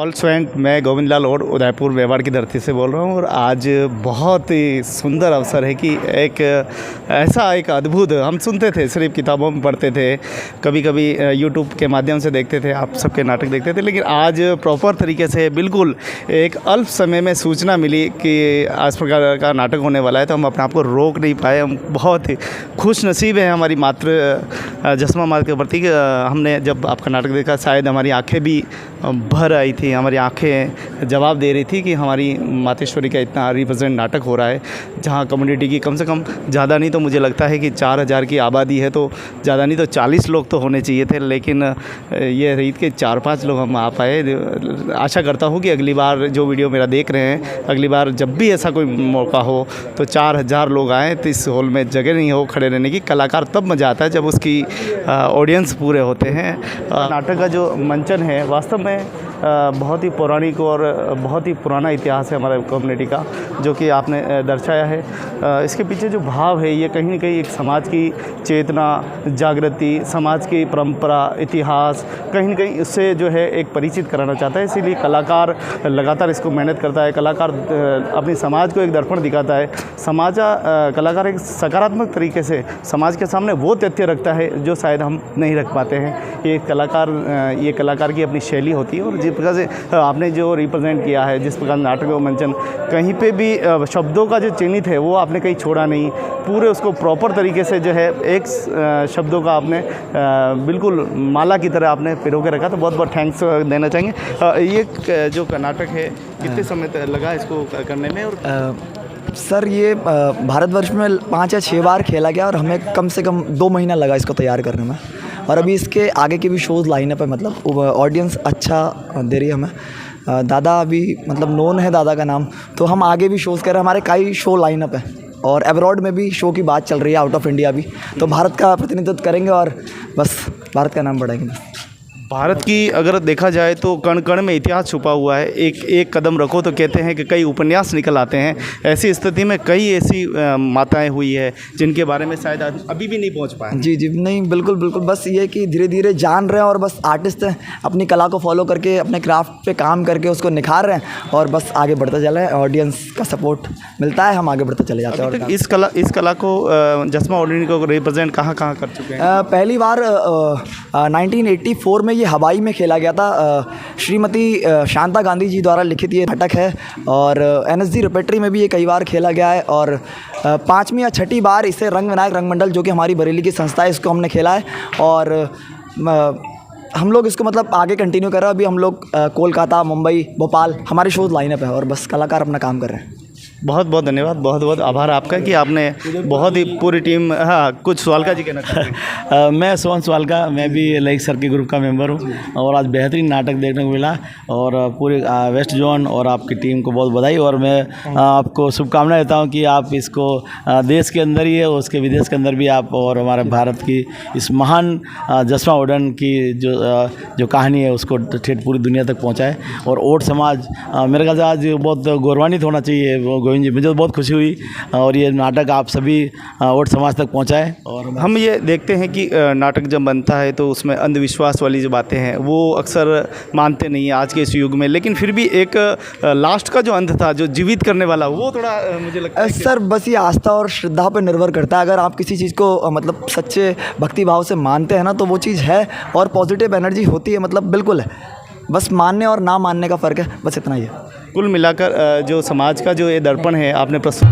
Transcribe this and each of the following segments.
All swank, मैं गोविंद लाल और उदयपुर मेवाड़ की धरती से बोल रहा हूँ। और आज बहुत ही सुंदर अवसर है कि एक ऐसा एक अद्भुत, हम सुनते थे, सिर्फ किताबों में पढ़ते थे, कभी कभी यूट्यूब के माध्यम से देखते थे, आप सबके नाटक देखते थे, लेकिन आज प्रॉपर तरीके से बिल्कुल एक अल्प समय में सूचना मिली कि इस प्रकार का नाटक होने वाला है, तो हम अपने आप को रोक नहीं पाए। हम बहुत ही खुश नसीब हैं हमारी मातृ जसमा माँ के प्रति। हमने जब आपका नाटक देखा, शायद हमारी आंखें भी भर आई थी, हमारी आंखें जवाब दे रही थी कि हमारी मातेश्वरी का इतना रिप्रेजेंट नाटक हो रहा है, जहां कम्युनिटी की कम से कम ज़्यादा नहीं तो मुझे लगता है कि 4000 की आबादी है, तो ज़्यादा नहीं तो 40 लोग तो होने चाहिए थे, लेकिन ये रही के 4-5 लोग हम आ पाए। आशा करता हूँ कि अगली बार जो वीडियो मेरा देख रहे हैं, अगली बार जब भी ऐसा कोई मौका हो तो 4000 लोग आएँ, तो इस हॉल में जगह नहीं हो खड़े रहने की। कलाकार तब मज़ा आता है जब उसकी ऑडियंस पूरे होते हैं। नाटक का जो मंचन है वास्तव में बहुत ही पौराणिक और बहुत ही पुराना इतिहास है हमारे कम्युनिटी का, जो कि आपने दर्शाया है। इसके पीछे जो भाव है, ये कहीं न कहीं एक समाज की चेतना, जागृति, समाज की परंपरा, इतिहास, कहीं न कहीं इससे जो है एक परिचित कराना चाहता है। इसीलिए कलाकार लगातार इसको मेहनत करता है। कलाकार अपने समाज को एक दर्पण दिखाता है। कलाकार एक सकारात्मक तरीके से समाज के सामने वो तथ्य रखता है जो शायद हम नहीं रख पाते हैं। ये कलाकार की अपनी शैली होती है। और जिस प्रकार से आपने जो रिप्रेजेंट किया है, जिस प्रकार नाटक व मंचन, कहीं पे भी शब्दों का जो चिन्हित है वो आपने कहीं छोड़ा नहीं, पूरे उसको प्रॉपर तरीके से जो है एक शब्दों का आपने बिल्कुल माला की तरह आपने पिरो के रखा। तो बहुत बहुत थैंक्स देना चाहेंगे। ये जो नाटक है, कितने समय लगा इसको करने में? और सर, ये भारतवर्ष में 5 या 6 बार खेला गया और हमें कम से कम 2 महीना लगा इसको तैयार करने में। और अभी इसके आगे के भी शोज़ लाइनअप है, मतलब ऑडियंस अच्छा दे रही है हमें। दादा अभी मतलब नोन है दादा का नाम, तो हम आगे भी शोज़ कर रहे हैं। हमारे कई शो लाइनअप है और अब्रॉड में भी शो की बात चल रही है, आउट ऑफ इंडिया भी। तो भारत का प्रतिनिधित्व करेंगे और बस भारत का नाम बढ़ाएंगे। भारत की अगर देखा जाए तो कण कण में इतिहास छुपा हुआ है। एक कदम रखो तो कहते हैं कि कई उपन्यास निकल आते हैं। ऐसी स्थिति में कई ऐसी माताएं हुई है जिनके बारे में शायद अभी भी नहीं पहुंच पाए। जी, नहीं, बिल्कुल। बस ये कि धीरे धीरे जान रहे हैं और बस आर्टिस्ट हैं, अपनी कला को फॉलो करके, अपने क्राफ्ट पे काम करके उसको निखार रहे हैं और बस आगे बढ़ते चले। ऑडियंस का सपोर्ट मिलता है, हम आगे बढ़ते चले जाते हैं। इस कला को जसमा ऑर्डिनरी को रिप्रेजेंट कहाँ कर चुके हैं? पहली बार 1984 में ये हवाई में खेला गया था। श्रीमती शांता गांधी जी द्वारा लिखित ये नाटक है और NSG रिपेट्री में भी ये कई बार खेला गया है। और 5वीं या 6ठी बार इसे रंग विनायक रंगमंडल, जो कि हमारी बरेली की संस्था है, इसको हमने खेला है। और हम लोग इसको मतलब आगे कंटिन्यू कर रहे हैं। अभी हम लोग कोलकाता, मुंबई, भोपाल हमारे शोज़ लाइनअप है और बस कलाकार अपना काम कर रहे हैं। बहुत बहुत धन्यवाद, बहुत बहुत आभार आपका कि आपने बहुत ही पूरी टीम। हाँ, कुछ स्वालका जी कहना चाहते हैं? मैं सोहन स्वालका, मैं भी लाइक सर के ग्रुप का मेंबर हूँ और आज बेहतरीन नाटक देखने को मिला और पूरे वेस्ट जोन और आपकी टीम को बहुत बधाई। और मैं आपको शुभकामनाएं देता हूँ कि आप इसको देश के अंदर ही है, उसके विदेश के अंदर भी आप और हमारे भारत की इस महान जसमा ओडन की जो कहानी है उसको ठेठ पूरी दुनिया तक पहुँचाए। और ओट समाज, मेरे ख्याल से आज बहुत गौरवान्वित होना चाहिए। गोविंद जी, मुझे तो बहुत खुशी हुई और ये नाटक आप सभी ओट समाज तक पहुंचाए। और हम ये देखते हैं कि नाटक जब बनता है तो उसमें अंधविश्वास वाली जो बातें हैं वो अक्सर मानते नहीं हैं आज के इस युग में, लेकिन फिर भी एक लास्ट का जो अंत था, जो जीवित करने वाला, वो थोड़ा मुझे लगता है सर, बस ये आस्था और श्रद्धा पर निर्भर करता है। अगर आप किसी चीज़ को मतलब सच्चे भक्ति भाव से मानते हैं ना, तो वो चीज़ है और पॉजिटिव एनर्जी होती है, मतलब बिल्कुल है। बस मानने और ना मानने का फ़र्क है, बस इतना ही है। कुल मिलाकर जो समाज का जो ये दर्पण है आपने प्रस्तुत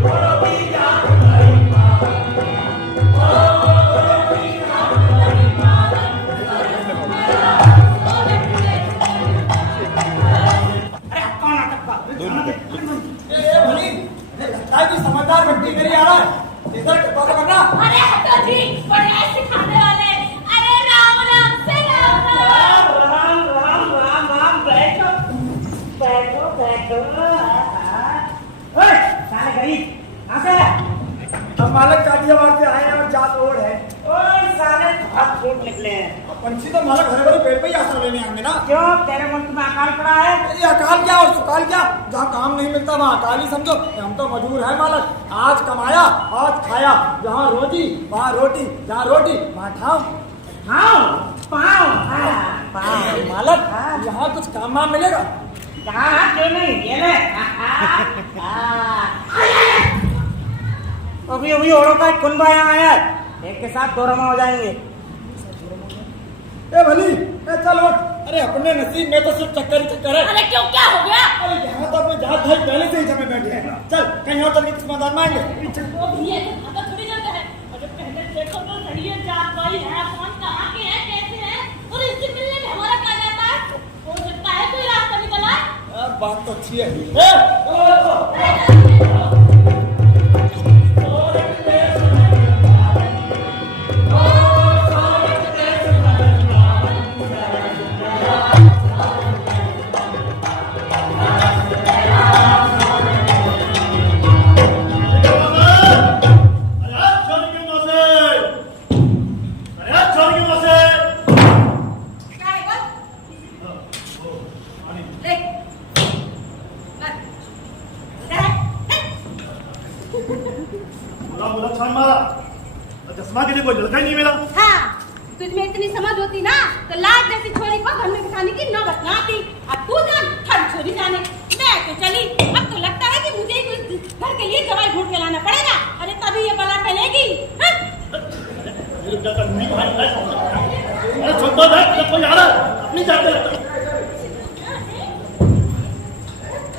समझदार व्यक्ति मेरी आ रहा है, इधर बात करना। अरे हटो जी, बड़े सिखाने वाले। अरे राम राम से राम राम। बैठो। साले गरीब कहाँ से आए? हम मालक काटिया मारते आए हैं और जात ओढ़ है। और साले बहुत फूट निकले हैं। पंछी तो मालक हरे भरे पेड़ पे ही आश्रय लेने आएंगे ना। क्यों, तेरे मुल्क में अकाल पड़ा है? ये अकाल क्या और सुकाल क्या? जहाँ काम नहीं मिलता वहाँ अकाल ही समझो। हम तो मजबूर है मालक, आज कमाया आज खाया, जहाँ रोजी वहाँ रोटी, जहाँ रोटी वहाँ ठाव। मालक यहाँ कुछ काम वाम मिलेगा? कहाँ क्यों नहीं ये ले अभी अभी औरों का एक कुनबा यहाँ आया है, एक के साथ 2 रमा हो जाएंगे। ए भली ए चल उठ। अरे अपने नसीब में तो सिर्फ चक्कर ही चक्कर है। अरे क्यों, क्या हो गया? अरे यहाँ तो अपने जात भाई पहले से ही जमे बैठे हैं। चल कहीं और चल के किस्मत मांगे। वो भी है, अगर थोड़ी जगह है। अरे पहले देखो तो सही है, जात भाई है, कौन कहाँ के हैं, कैसे हैं, और इससे मिलने में हमारा क्या जाता है? हो सकता है कोई रास्ता निकला है। यार बात तो अच्छी है। ए चलो क्या है बस? ले। बोला छान मारा, चश्मा के लिए कोई लड़का ही नहीं मिला। हाँ, तुझमें इतनी समझ होती ना तो लाज जैसी छोरी को घर में बिठाने की नौबत ना आती। अब तू जान, हर छोरी जाने। मैं तो चली, अब तो लगता है कि मुझे ही कुछ घर के लिए दवाई ढूंढ के लाना पड़ेगा। अरे तभी ये बला टलेगी। हाँ? अरे छोड़ दो, कोई आ रहा है, अपनी जाते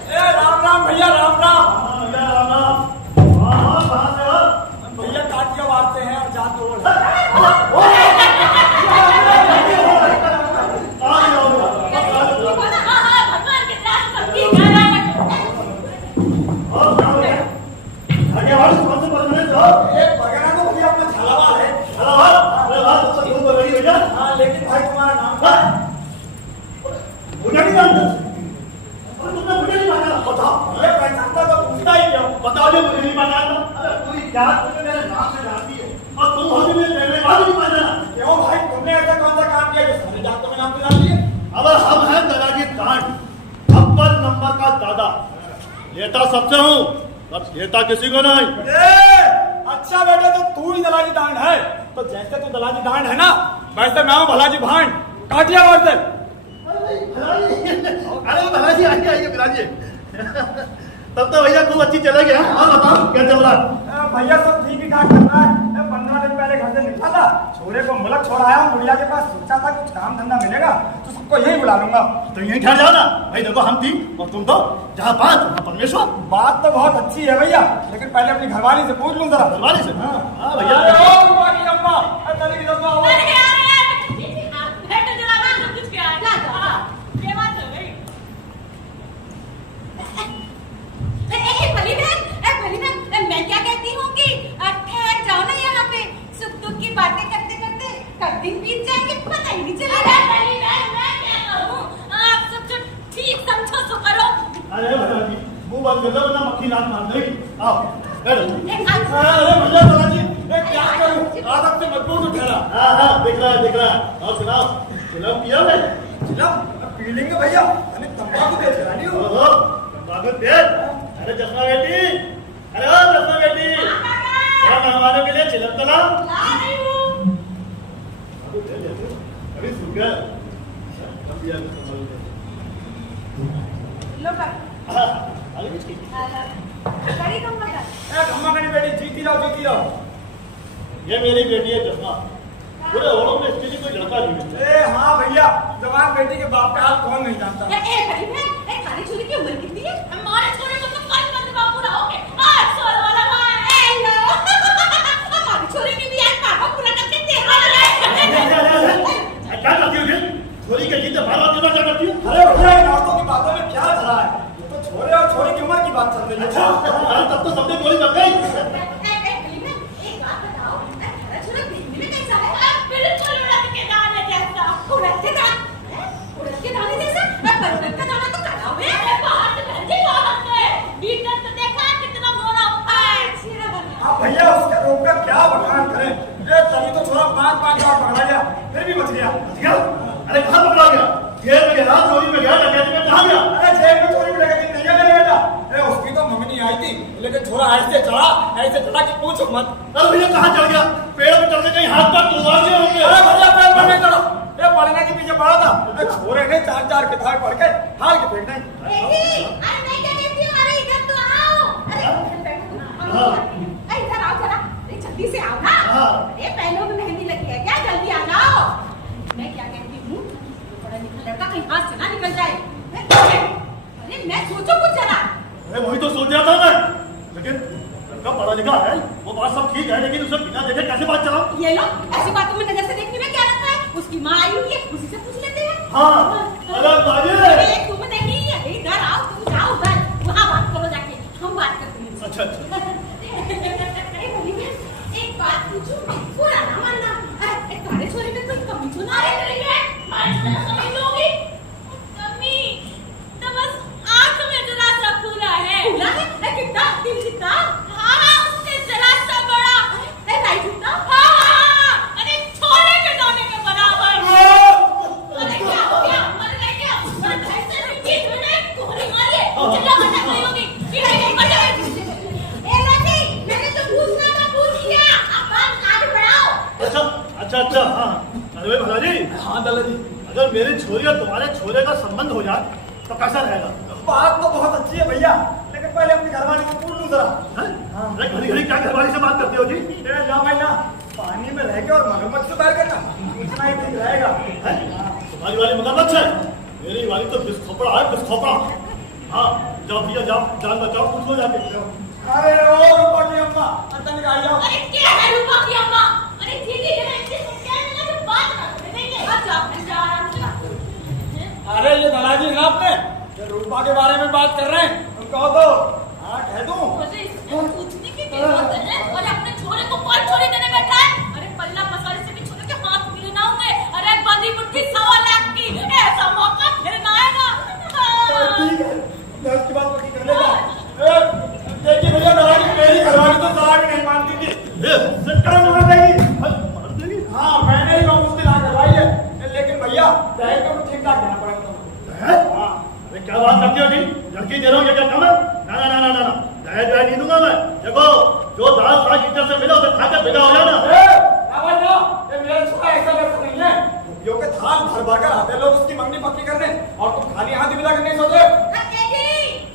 ए राम राम भैया राम राम। भैया काठियावाड़ से हैं और जात ओढ़ है। भगवान के साथ सबकी गाना एक बगैरा तो भैया अपना झालावाड़ है। हाँ लेकिन भाई तुम्हारा नाम क्या है? ये पहचानता तो पूछता ही क्यों? बताओ जो मुझे नहीं पहचानता। अरे पूरी जात मुझे मेरे नाम से जानती है और तुम हो जो मेरे पहले बाद नहीं पहचाना। क्यों भाई तुमने ऐसा कौन सा काम किया जो सारी जातों में नाम दिला दिए? अब हम हैं दादाजी कांड, अव्वल नंबर का दादा। लेता सबसे हूँ, बस लेता किसी को नहीं। अच्छा बेटा तो तू ही दलाजी दांड है। तो जैसे तू दलाजी दांड है ना वैसे मैं हूँ भलाजी भांड काठियावाड़ से। अरे भलाजी आइए आइए भलाजी। तब तो भैया खूब अच्छी चला गया। और बताओ क्या चल रहा है? भैया सब ठीक ही ठाक चल रहा है। 15 दिन पहले घर से निकला था, छोरे को मुलक छोड़ाया हूँ बुढ़िया के पास। सोचा था कुछ काम धंधा मिलेगा तो सबको यही बुला लूंगा। तो यहीं ठहर जाओ ना भाई। देखो हम 3 और तुम तो जहाँ 5 वहाँ परमेश्वर। बात तो बहुत अच्छी है भैया, लेकिन पहले अपनी घरवाली से पूछ लूं जरा। घरवाली से? हाँ भैया। मैं क्या कहती हूँ कि ठहर जाओ ना यहाँ पे, सुख दुख की बातें करते करते कब दिन बीत जाएंगे पता ही नहीं चलेगा। मैं क्या करूँ, आप सब जो ठीक समझो सो करो। अरे भलाजी मुंह बंद कर दो वरना मक्खी लात मार देगी। आओ बैठो। अरे भैया दलाजी क्या करूं, आदत से मजबूत उठ रहा। हाँ हाँ दिख रहा है दिख रहा है। और सुनाओ फिल्म किया मैं पी लेंगे भैया, तंबाकू बेच रहा नहीं हो। ओहो तंबाकू तेज। अरे चश्मा बेटी, अरे ओ चश्मा बेटी, थोड़ा मेहमानों के लिए चिलम तो लाओ। अभी सूख गया। धम्मा करी बेटी जीती रहो। ये मेरी बेटी है चश्मा। पूरे ओड़ों में इसके लिए कोई लड़का नहीं मिलता। ए हाँ भैया, जवान बेटी के बाप का हाल कौन नहीं जानता। काली छोरी की उम्र कितनी है? हमारे छोरे को तो काली बंद बाबू रहोगे। 8 साल वाला हमारी छोरी ने भी आज पापा पूरा करके तेरा क्या करती हो? छोरी के जीते बार बार क्या करती हो? अरे भैया इन औरतों की बातों में क्या धरा है? तो छोरे और छोरी की उम्र की बात चल रही है। अच्छा तब तो सबने गोली कर गई। एक बात बताओ, तेरा छोरा देखने में कैसा है? बिल्कुल उड़द के दाने जैसा। उड़द के दाने जैसा? उड़द का दाना तो कटा हुआ है। बाहर से पहले बाहर से भीतर से देखा कितना गोरा होता है। अब भैया उसके रोग का क्या बखान करें? ये तभी तो छोरा 5 बार पकड़ा गया, फिर भी बच गया। अरे कहाँ पकड़ा गया? जेल में गया, चोरी में गया, डकैती में कहाँ गया? अरे जेल में चोरी में डकैती नहीं है बेटा। अरे उसकी तो मंगनी आई थी, लेकिन छोरा ऐसे चढ़ा कि पूछो मत। अरे भैया कहाँ चढ़ गया? पेड़ पे चढ़ के कहीं हाथ पर तलवार दिए होंगे। अरे भैया पेड़ पर नहीं चढ़ो, ये पढ़ने के पीछे पड़ा था, छोरे ने 4-4 किताबें पढ़ के हाल के फेंक दी। अरे मैं क्या कहती हूँ, अरे इधर तो आओ। अरे इधर बैठो। अरे इधर आओ जरा, अरे जल्दी से आओ ना। अरे पैरों में मेहंदी लगी है क्या, जल्दी आ जाओ। मैं क्या कहती हूँ, पढ़ा लिखा लड़का कहीं हाथ से ना निकल जाए। अरे मैं सोचो कुछ जरा। अरे वही तो सोच रहा था मैं, लेकिन लड़का पढ़ा लिखा है, वो बात सब ठीक है, लेकिन उसे बिना देखे कैसे बात चलाऊं? ये लो, ऐसी बातों में नजर से देखने में क्या लगता है? उसकी माँ आई हुई है, उसी से पूछ लेते हैं। हाँ, अरे बाजे। अरे तुम नहीं, इधर आओ, तुम जाओ उधर, वहाँ बात करो जाके, हम बात करते हैं। अच्छा अच्छा। अरे भैया, एक बात पूछूं, पूरा ना मानना। अरे तुम्हारे छोरे में कोई कमी तो ना है? समझ लोगी? कमी, तो बस आँख में जरा सा खुला है। खुला है? कितना? दिल कितना? हाँ, उससे जरा सा बड़ा। राइट कितना? हाँ, अरे छोरे के दाने के बराबर। अरे क्या हो गया? मर गए क्या? अरे भैंसे भी बीच में नहीं, तुम्हारी मारी है। चिल्ला मचा नहीं होगी। ये मचा है। ए लड़की, मैंने तो पूछना था पूछ लिया। अब बात आगे बढ़ाओ। अच्छा, हाँ। अरे भाई भला जी, हाँ दला जी, अगर मेरी छोरी और तुम्हारे छोरे का संबंध हो जाए तो कैसा रहेगा? बात तो बहुत अच्छी है भैया, लेकिन पहले अपनी घरवाली को पूछ लूं जरा। अरे घड़ी घड़ी क्या घरवाली से बात करते हो जी? ए जा भाई ना, पानी में रह के और मगरमच्छ से बैठ करना उतना ही ठीक रहेगा। तुम्हारी वाली मगरमच्छ है, मेरी वाली तो बिस्खोपड़ा है, बिस्खोपड़ा। हाँ, जाओ भैया जाओ, जान बचाओ, पूछ लो जाके। अरे ओ रूपा की अम्मा, अचानक आई जाओ। अरे क्या है रूपा की अम्मा? अरे दीदी जरा इससे क्या है ना, बात कर देंगे। अच्छा, जा आराम से। अरे ये दलाजी ना आपने, ये रूपा के बारे में बात कर रहे हैं, तुम कहो तो हाँ कह दूं। मुझे इसको पूछने की जरूरत है। और अपने छोरे को कौन छोरी देने बैठा है? अरे पल्ला मसाले से भी छोरे के हाथ मिले ना होंगे। अरे बंदी मुट्ठी 1.25 लाख की, ऐसा मौका फिर ना आएगा। ठीक है, दस की बात पक्की कर लेगा। देखिए भैया, दलाली मेरी घरवाली तो जरा भी नहीं मानती थी, सिक्का मार देगी। हाँ, मैंने ही लोग उसकी ना करवाई है, लेकिन भैया दहेज का कुछ ठीक ठाक देना पड़ेगा तुम्हें। हाँ, अरे क्या बात करते हो जी? लड़की दे रहा हूँ, ये क्या काम है? ना, दहेज नहीं दूंगा मैं। देखो, जो दाल साग इज्जत से मिला उसे खाकर विदा हो जाना। ये मेरा छोरा ऐसा लड़का नहीं है, जो के थाल भर भर कर आते लोग उसकी मंगनी पक्की करने, और तुम खाली हाथ विदा करने सोच रहे हो।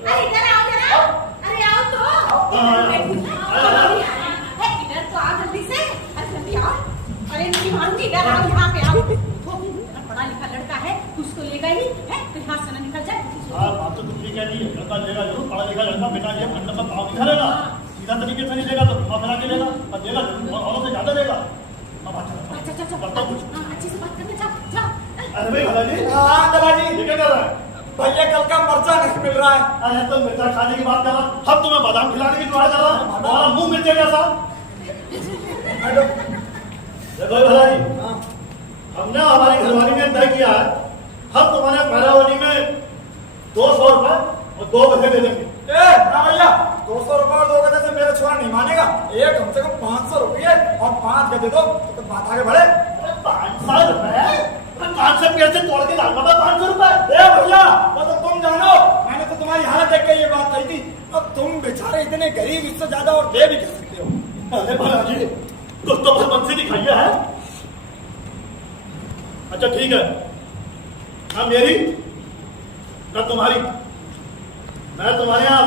अरे इधर आओ जरा। अरे आओ तो। इधर तो आओ जल्दी से। अरे जल्दी आओ। अरे नहीं मानती, इधर आओ, यहाँ पे आओ। पढ़ा लिखा लड़का है, कुछ तो लेगा ही है, फिर हाथ से ना निकल जाए। हाँ, बात तो तुम ठीक कहती है, लड़का लेगा जरूर, पढ़ा लिखा लड़का बेटा ये मंडप में भाव दिखा लेगा, सीधा तरीके से नहीं लेगा तो घुमा फिरा के लेगा, और देगा जरूर, और औरों से ज्यादा देगा। अब अच्छा, करता हूँ कुछ। अच्छे से बात करने जाओ। अरे भाई भला जी, हाँ दलाजी, ये क्या कर रहा है? भैया कल का मर्चा नहीं मिल रहा है। अरे तो मिर्चा खाने की बात कर रहा, हम तुम्हें बादाम खिलाने की दुआ कर रहा, हमारा मुंह मिर्चे जैसा। देखो भला जी, हमने हमारी घरवाली ने तय किया है, हम तुम्हारे पहरावनी में 200 रुपए और 2 गधे दे देंगे। ना भैया, 200 रुपए और 2 गधे से मेरा छोरा नहीं मानेगा। एक कम से कम 500 रुपये और 5 गधे दो तो बात आगे बढ़े। 500 रुपए? 500 कैसे तोड़ के लाऊंगा मैं 500 रुपए? भैया, वो तो तुम जानो, मैंने तो तुम्हारी हालत देख के ये बात कही थी। अब तुम बेचारे इतने गरीब, इससे ज्यादा और दे भी कह सकते हो। अरे भला जी, कुछ तो मन से दिखाइए है। अच्छा ठीक है, ना मेरी ना तुम्हारी, मैं तुम्हारे यहाँ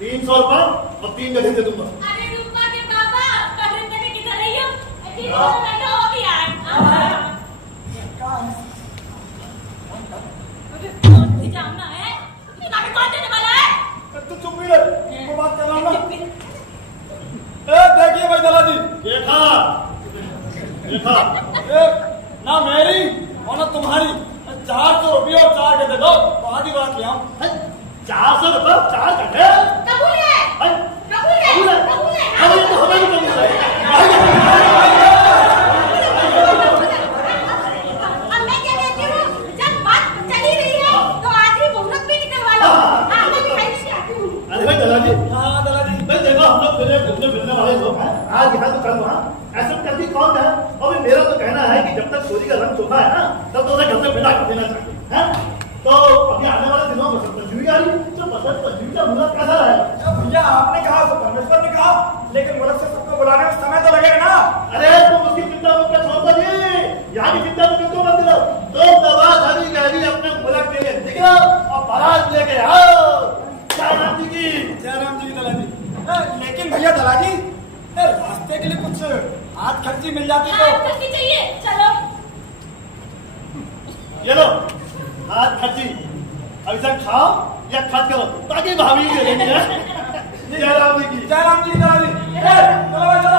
300 रुपए और 3 गधे दे दूंगा। अरे रूपा के बाबा, कहने देने किधर रही हो? ठीक है, बैठो अभी आए। अरे कौन सी जामना है? ये नाटक कौन देने वाला है? तू चुप भी रह, वो बात कर रहा हूँ ना। देखिए भाई दलाजी, देखा ना मेरी और ना तुम्हारी, 400 रुपये और 4 गधे दो तो आधी बात ले आऊं। 400 रुपए 4 गधे? कबूल है? कबूल है? कबूल है? अब ये तो हमें भी कबूल है। अब मैं क्या कहती हूँ, जब बात चली रही है तो आज ही मुहूर्त भी निकलवा लो। हाँ, मैं मिठाई से आती हूँ। अरे भाई दलाली, हाँ दलाजी, भाई देखो हम लोग फिरने वाले लोग हैं, आज यहाँ तो कल वहाँ, ऐसा करती कौन है? अभी मेरा तो कहना है कि जब तक चोरी का रंग चोखा है ना, तब तो उसे घर से विदा कर देना चाहिए, हैं? तो अभी आने वाले दिनों में पंचमी आ रही, तो पंचमी का मुहूर्त कैसा रहेगा? भैया आपने कहा तो परमेश्वर ने कहा, लेकिन मुल्क से सबको बुलाने में समय तो लगेगा ना। अरे तुम उसकी चिंता मत कर छोड़ दो जी, यहाँ की चिंता तो तुमको मत दिलाओ। निकलो और बारात लेके आओ। जय राम जी की। जय राम जी की दलाजी। लेकिन भैया दलाजी रास्ते के लिए कुछ हाथ खर्ची मिल जाती तो। हाथ खर्ची चाहिए, चलो। ये लो हाथ खर्ची, अभी तक खाओ या खर्च करो ताकि भाभी दे देंगे। जय राम जी की। जय राम जी की दलाजी। चलो चलो।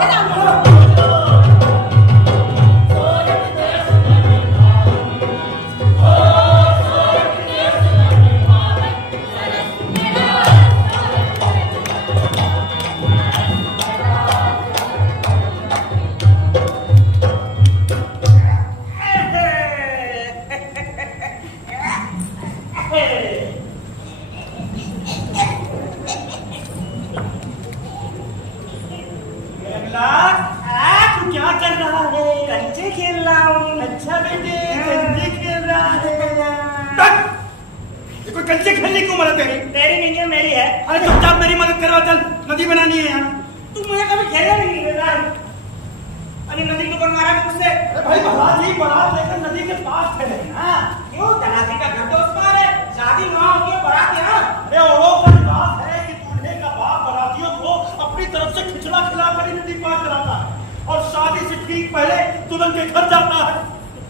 तू क्या कर रहा है? कंचे खेल रहा हूँ। अच्छा बेटे कंचे खेल रहा है। ये कोई कंचे खेलने की उम्र है तेरी? तेरी नहीं है, मेरी है। अरे चुपचाप मेरी मदद करवा, चल नदी बनानी है यहाँ। तू मुझे कभी खेलने नहीं देता। अरे नदी को ऊपर मारा मुझसे। अरे भाई बारात ही बारात लेकर नदी के पास खड़े हैं। हाँ क्यों? दलाली का घर तो उस पार है, शादी वहाँ होती है, बारात यहाँ। अरे औरों का रिवाज है कि दूल्हे का बाप बारातियों को अपनी तरफ से खिचड़ा खिला कर ही नदी पार कराता है और शादी से ठीक पहले दुल्हन के घर जाता है।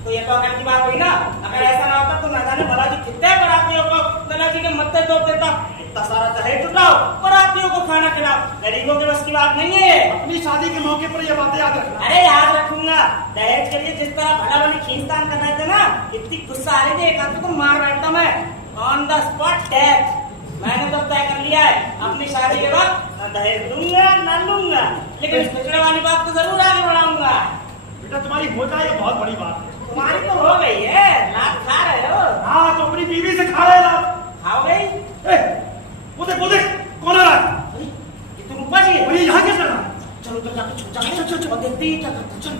तो ये तो अगर की बात हुई ना, अगर ऐसा ना होता तो ना जाने बालाजी कितने बारातियों को दलाली के मत्थे तोड़ देता। इतना सारा दहेज चुकाओ, बारातियों को खाना खिलाओ, गरीबों के बस की बात नहीं है ये। अपनी शादी के मौके पर ये बातें याद रखना। अरे याद रखूंगा। दहेज के लिए जिस तरह भला भली खींचतान कर रहे थे ना, इतनी गुस्सा आ रही थी, एक आदमी को मार बैठता मैं ऑन द स्पॉट डेथ। मैंने तो तय कर लिया है अपनी शादी के बाद ना दहेज दूंगा ना लूंगा, लेकिन इस पिछड़े वाली बात को जरूर आगे बढ़ाऊंगा। बेटा तुम्हारी हो जाए ये बहुत बड़ी बात है। तुम्हारी तो हो गई है, लात खा रहे हो। हाँ तो अपनी बीवी से खा रहे लात। खाओ गई? वो देख कौन आ रहा है? ये तो रूपा जी है। और ये यहाँ कैसे रहा? चलो तो जाके छुप जाके चल देखते ही क्या करता। चल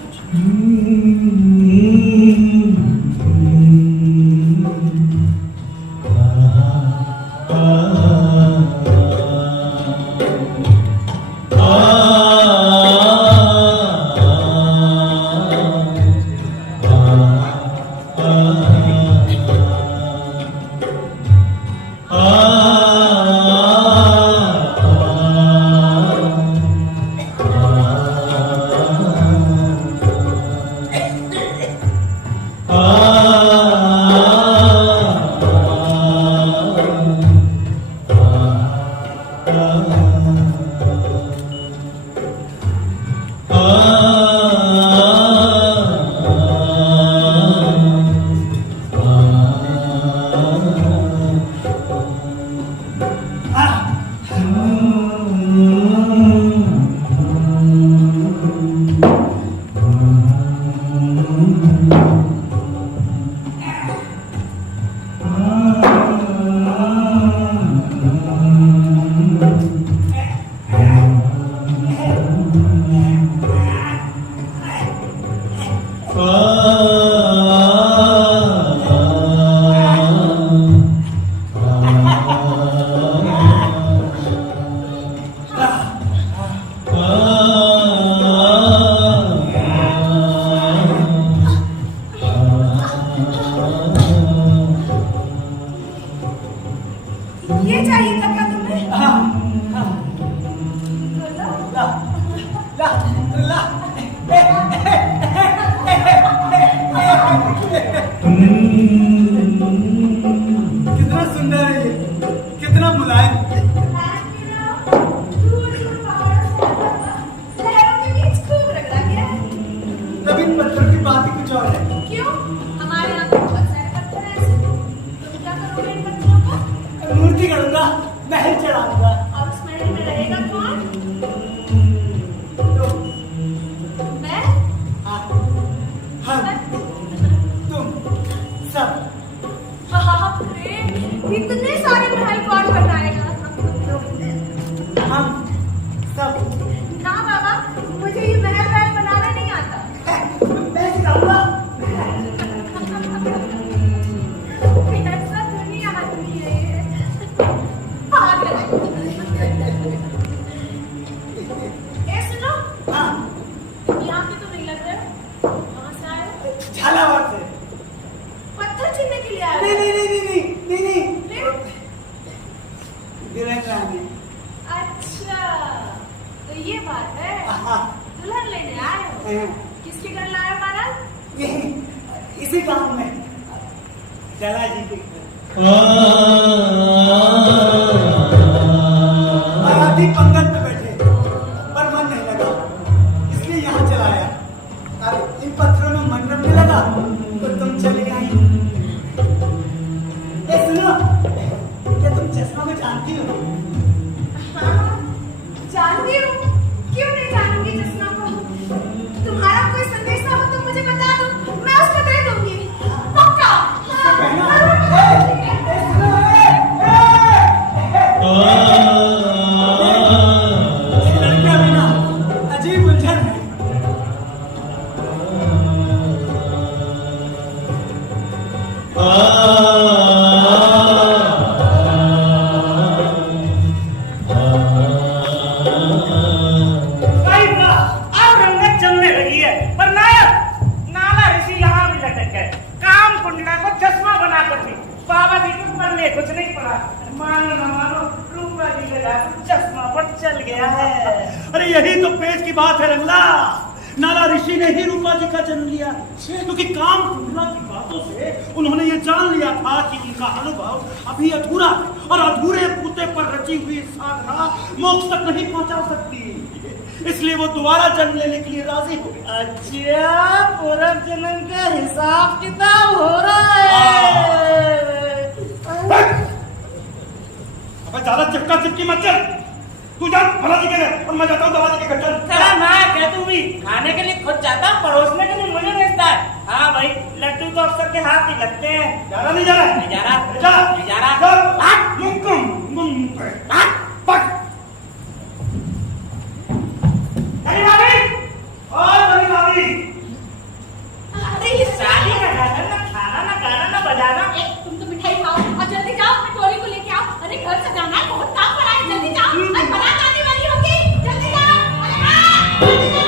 ये चाहिए था क्या तुम्हें? कितना सुंदर है ये, कितना मुलायम। नवीन पत्थर की बात ही कुछ और है। क्यों? हमारे यहाँ तो बहुत सारे पत्थर हैं ऐसे। तुम क्या करोगे इन पत्थरों का? मूर्ति करूंगा, महल चढ़ाऊंगा। और उस महल में रहेगा कौन? मैं? तुम सब। बाप रे, इतने सारे महल कौन बनाएगा? हम सब। ना बाबा, मुझे ये महल बनाना नहीं आता। मैं सिखाऊंगा। ऐसा दुनिया आदमी है ये। पागल है। ए सुनो, हाँ यहाँ पे तो नहीं लग रहे हो। कहाँ से आए हो? झालावाड़ से। पत्थर छीनने के लिए आए हो? नहीं नहीं नहीं नहीं नहीं नहीं नहीं दुल्हन रानी। अच्छा, तो ये बात है। हाँ। दुल्हन लेने आए हो? हाँ। किसके घर लाए हो महाराज? ये इसी गांव में दादाजी के घर। आराधी पंगत पे बैठे पर मन नहीं लगा, इसलिए यहाँ चला आया। अब इन पत्थरों में मन नहीं लगा तो तुम चले आई। ए सुनो, क्या तुम चश्मा को जानती हो? हाँ, जानती हूँ। क्यों नहीं जानूंगी चश्मा को? तुम्हारा कोई संदेश हो तो मुझे बता दो, मैं उसको दे दूंगी। पक्का। लड़कियां भी ना अजीब उलझन है। अब रंगत जमने लगी है, पर नायक नाला ऋषि यहाँ भी लटक गए। काम कुंडला को चश्मा बनाकर भी बाबा जी के पढ़ने कुछ नहीं पड़ा। मानो न मानो रूपा जी के जादू चश्मा पर चल गया है। अरे यही तो पेज की बात है रंगला। नाला ऋषि ने ही रूपा जी का जन्म लिया, क्योंकि काम कुंडला की बातों से उन्होंने ये जान लिया था कि उनका अनुभव अभी अधूरा है और अधूरे पूते पर रची हुई साधना मोक्ष तक नहीं पहुंचा सकती। इसलिए वो दोबारा जन्म लेने के लिए राजी हो गए। अच्छा, पूर्व जन्म का हिसाब किताब हो रहा है। अब ज्यादा चिपका चिपकी मत चल, तू जा भला जी के घर और मैं जाता हूँ दवा जी के घर। चल तेरा माँ कह तू भी खाने के लिए खुद जाता, परोसने के लिए मुझे भेजता है। हाँ भाई, लड्डू तो अक्सर के हाथ ही लगते हैं। जा रहा नहीं जा रहा? नहीं जा रहा, जा नहीं जा रहा। हट मुक्कुम मुम पे हट पट। अरे भाभी, और बड़ी भाभी, अरे ये शादी का गाना ना खाना ना गाना ना बजाना। तुम तो मिठाई खाओ और जल्दी जाओ, कटोरी को लेके आओ। अरे घर सजाना है, बहुत काम पड़ा है, जल्दी जाओ। अरे बारात आने वाली होगी, जल्दी जाओ। अरे हाँ, जल्दी जाओ।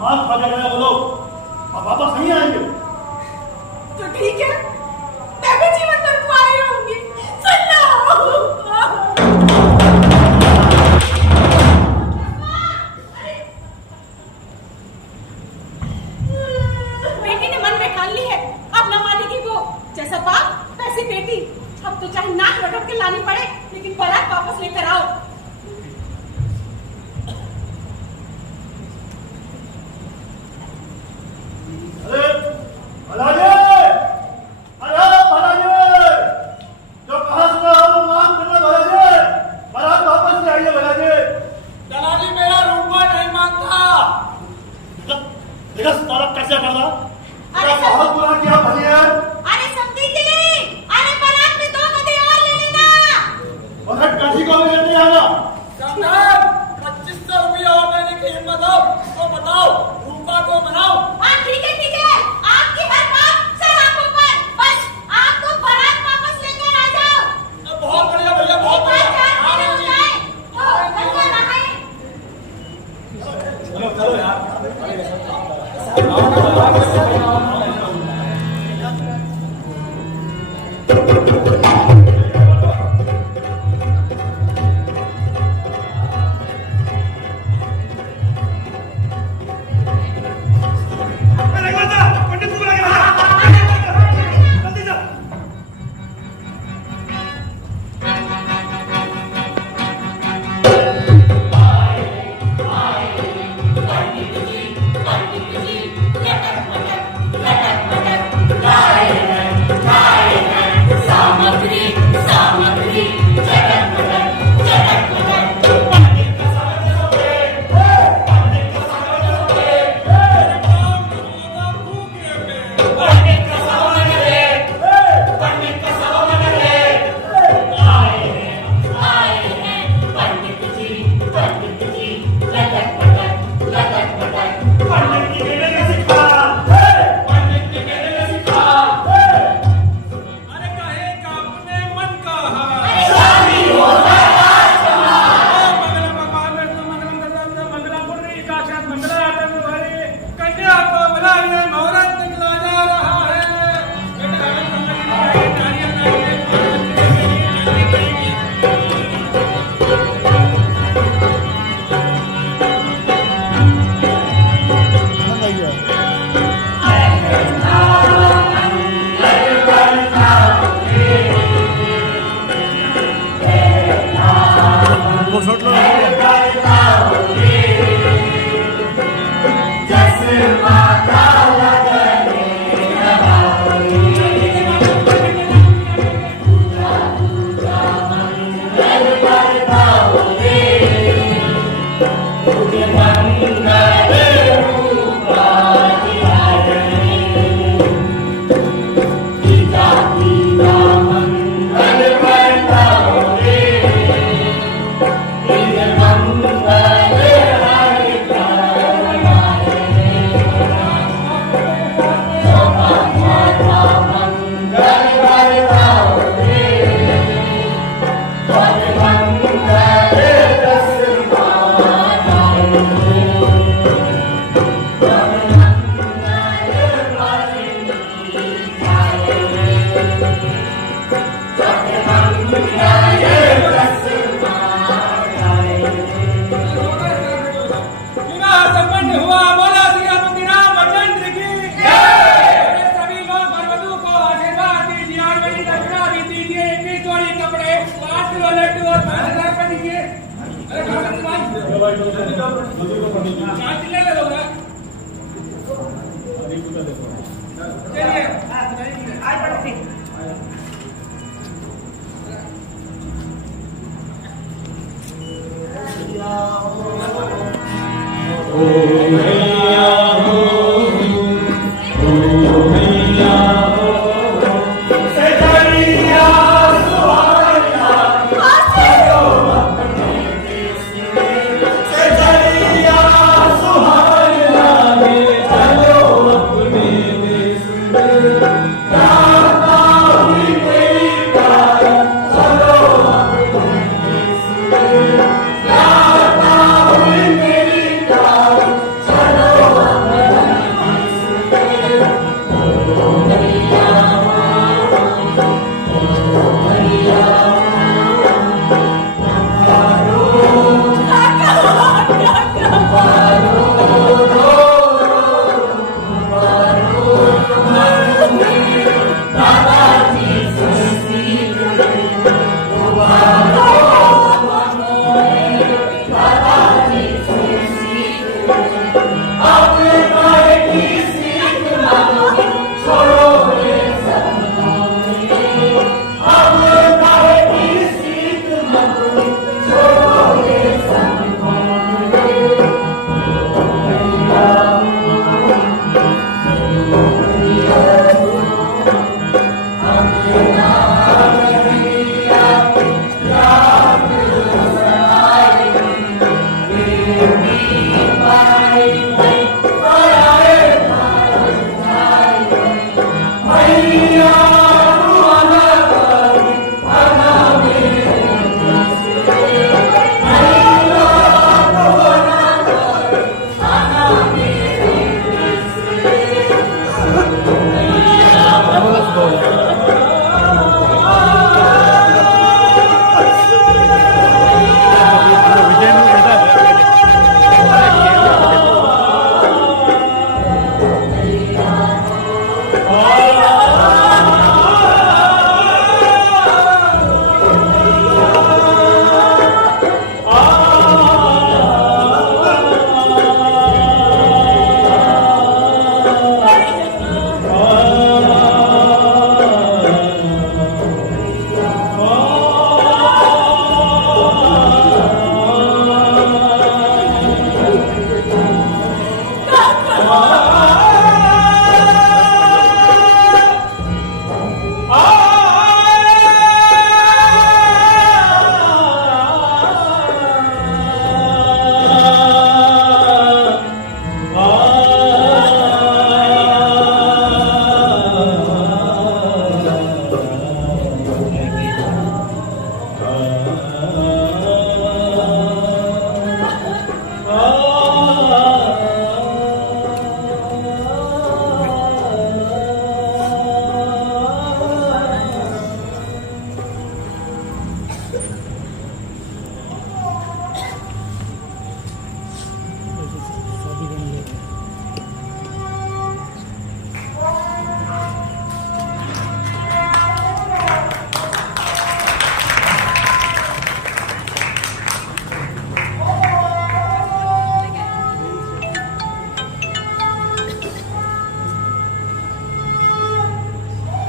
मार खा गया अब वापस नहीं आएंगे। तो ठीक है, मैं भी जीवन भर कुंवारी रहूंगी। सुन लो। बेटी ने मन में ठान ली है, अब न मानेगी वो। जैसा बाप वैसी बेटी। अब तो चाहे नाक रगड़ के लानी पड़े, लेकिन बारात वापस लेकर आओ। अरे महाराजे, अरे महाराजे, जो कहा सुना वो मान करना महाराजे, बारात वापस ले आइए महाराजे। दलाली मेरा रूपा नहीं मानता। देखा सारा कैसे कर रहा? अरे क्या बहुत बुरा किया भैया। अरे समझी कि नहीं? अरे बारात में 2 नदी और ले लेना। और काशी को भी लेते आना। सरदार, 2500 रुपया और देने की हिम्मत हो तो बताओ, रूपा को मनाओ। हाँ ठीक है ठीक है, आपकी हर बात सर आंखों पर। बस आप तो बारात वापस लेकर आ जाओ। बहुत बढ़िया भैया, बहुत बढ़िया। राधा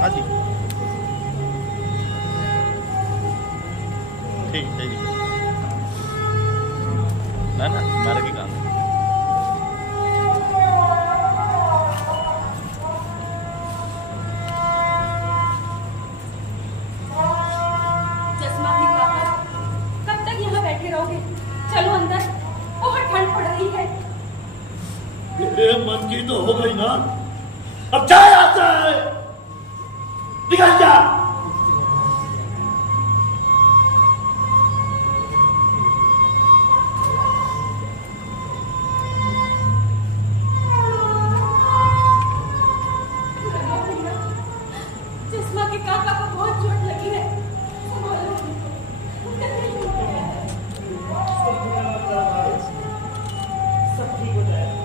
हाँ जी ठीक है ना ना हमारे के काम चश्मा भी काका, कब तक यहाँ बैठे रहोगे? चलो अंदर, बहुत ठंड पड़ रही है। तेरे मन की तो हो गई ना, अब जा यहाँ से, निकल जा। चश्मा के काका को बहुत चोट लगी है, संभालो। सब ठीक हो जाएगा।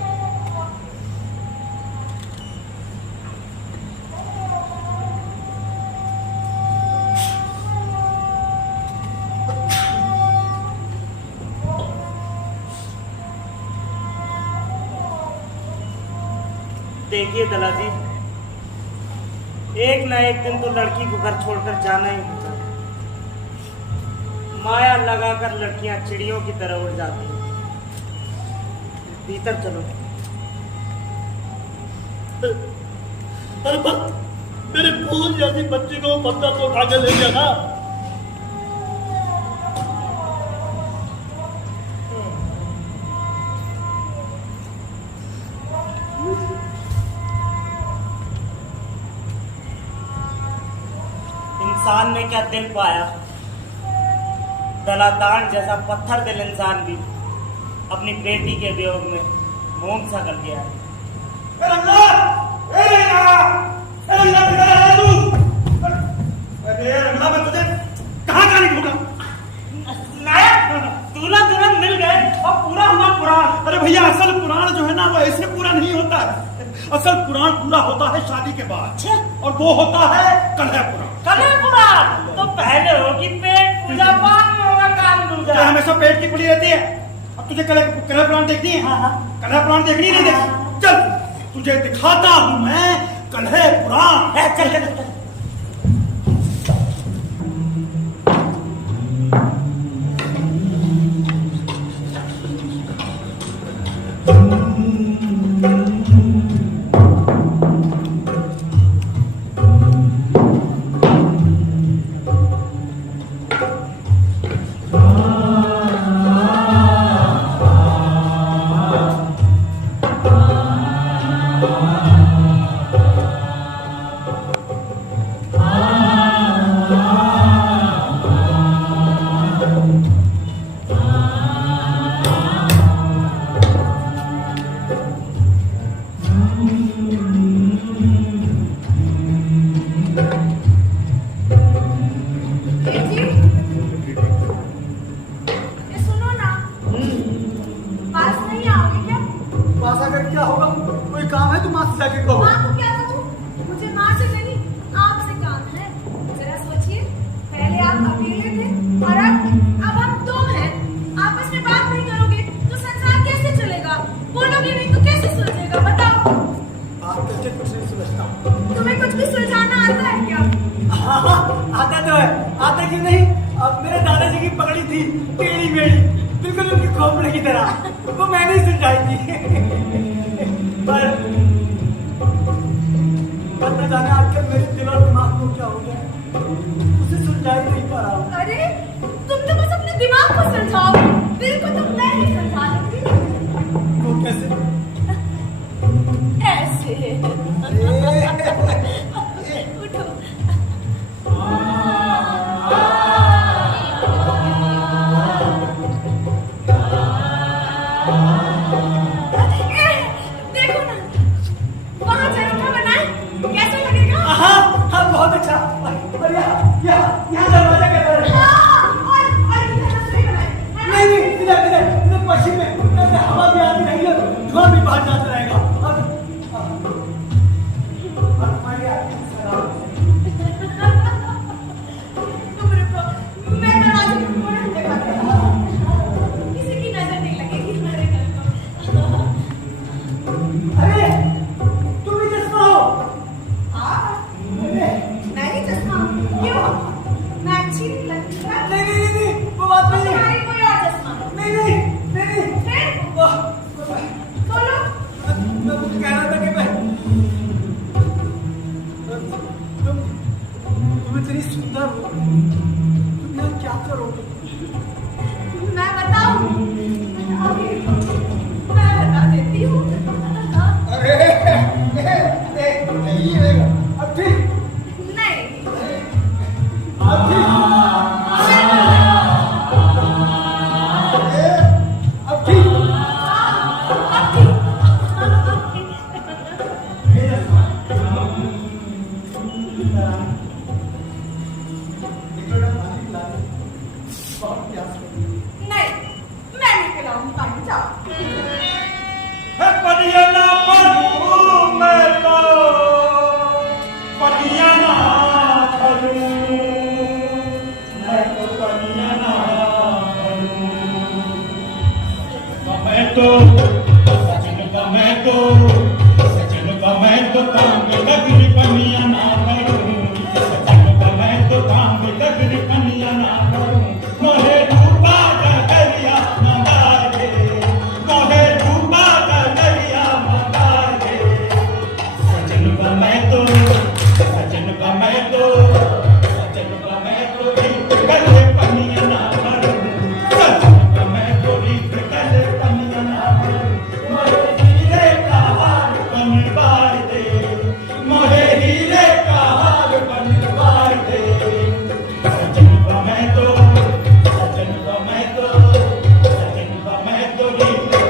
देखिए दलाजी, एक ना एक दिन तो लड़की को घर छोड़कर जाना ही होता है। माया लगाकर लड़कियां चिड़ियों की तरह उड़ जाती हैं। भीतर चलो। अरे बस मेरे फूल जैसी बच्ची को बंदा तो उठा के ले गया ना। इंसान ने क्या दिल पाया, दलादान जैसा पत्थर दिल इंसान भी अपनी बेटी के वियोग में मोम सा गल गया है। मैं तुझे कहाँ नहीं ढूंढा? दूल्हा दुल्हन मिल गए और पूरा हुआ पुराण। अरे भैया असल पुराण जो है ना वो ऐसे पूरा नहीं होता है। असल पुराण पूरा होता है शादी के बाद, और वो होता है कन्हैया पुराण। कन्हैया पुराण तो पहले होगी पेट पूजा, बाद में होगा काम दूजा। क्या हमेशा पेट की पुली रहती है? अब तुझे कन्हैया पुराण देखनी है? कन्हैया पुराण देखनी नहीं देखी? चल तुझे दिखाता हूँ मैं कन्हैया पुराण। चल चल चल। हुआ दुनिया क्या करोगे? मैं बताऊं? मैं बता देती हूँ। अरे नहीं रहेगा अब ठीक नहीं। अब ठीक अब ठीक नहीं, मैं नहीं पिलाऊंगी पानी, जाओ। पटियाला बनूं मैं तो पटियाला बनूं मैं तो पटियाला बनूं मैं तो सजन का मैं तो तांग लगरी पनिया ना करूं सजन का मैं तो तांग लगरी पनिया ना करूं मोहे डूबा कर दरिया मंगाए दे मोहे डूबा कर दरिया मंगाए दे सजन का मैं तो गले पनिया ना करूं सजन का मैं तो गले पनिया ना करूं मोहे हीरे का हार बनवाए दे मोहे हीरे का हार बनवाए दे सजन का मैं तो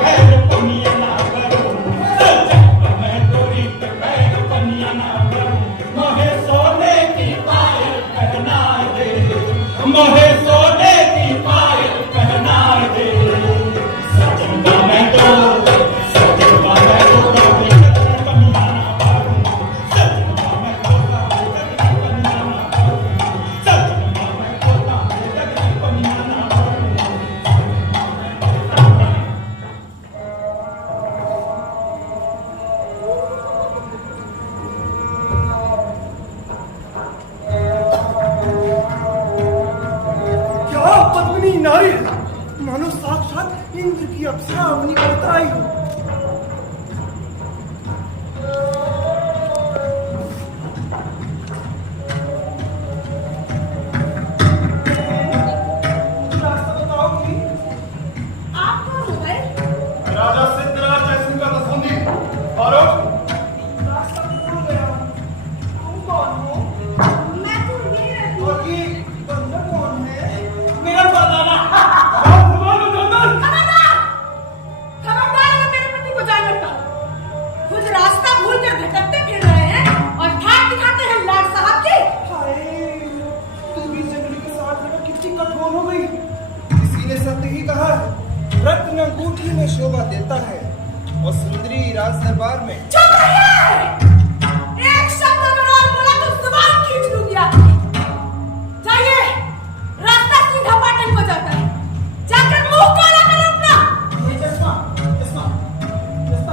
गले पनिया ना करूं सजन का मैं तो गले पनिया ना करूं मोहे सोने की पायल पहनाए दे मोहे सोने की पायल पहनाए दे सजन का मैं तो गले पनिया ना करूं सजन का मैं तो गले पनिया ना करूं सजन का मैं तो गले पनिया ना करूं क्या पद्मिनी नारी है, मानो साक्षात इंद्र की अप्सरा अपनी बताई हो। रास्ता बताओगी? आप कौन हो भाई? राजा सिद्धराज जयसिंह का दसबंदी और रास्ता भूल गया। तुम कौन हो? मैं तो यही रहती हूँ। और ये बंदर कौन है? मेरा परदादा खबरदार! खबरदार अगर मेरे पति को जान लगता। खुद रास्ता भूल कर भटकते फिर रहे हैं और ठाट दिखाते हैं लाड साहब की। हाय, तू भी जंगली के साथ लगा कितनी कठोर हो गई। किसी ने सत्य ही कहा है, रत्न अंगूठी में शोभा देता है और सुंदरी राज दरबार में। चुप रहिए! एक शब्द अगर और बोला तो जुबान खींच लूंगी आपकी। जाइए, रास्ता सीधा पाटन को जाता है। जाकर मुंह काला करो अपना। ये चश्मा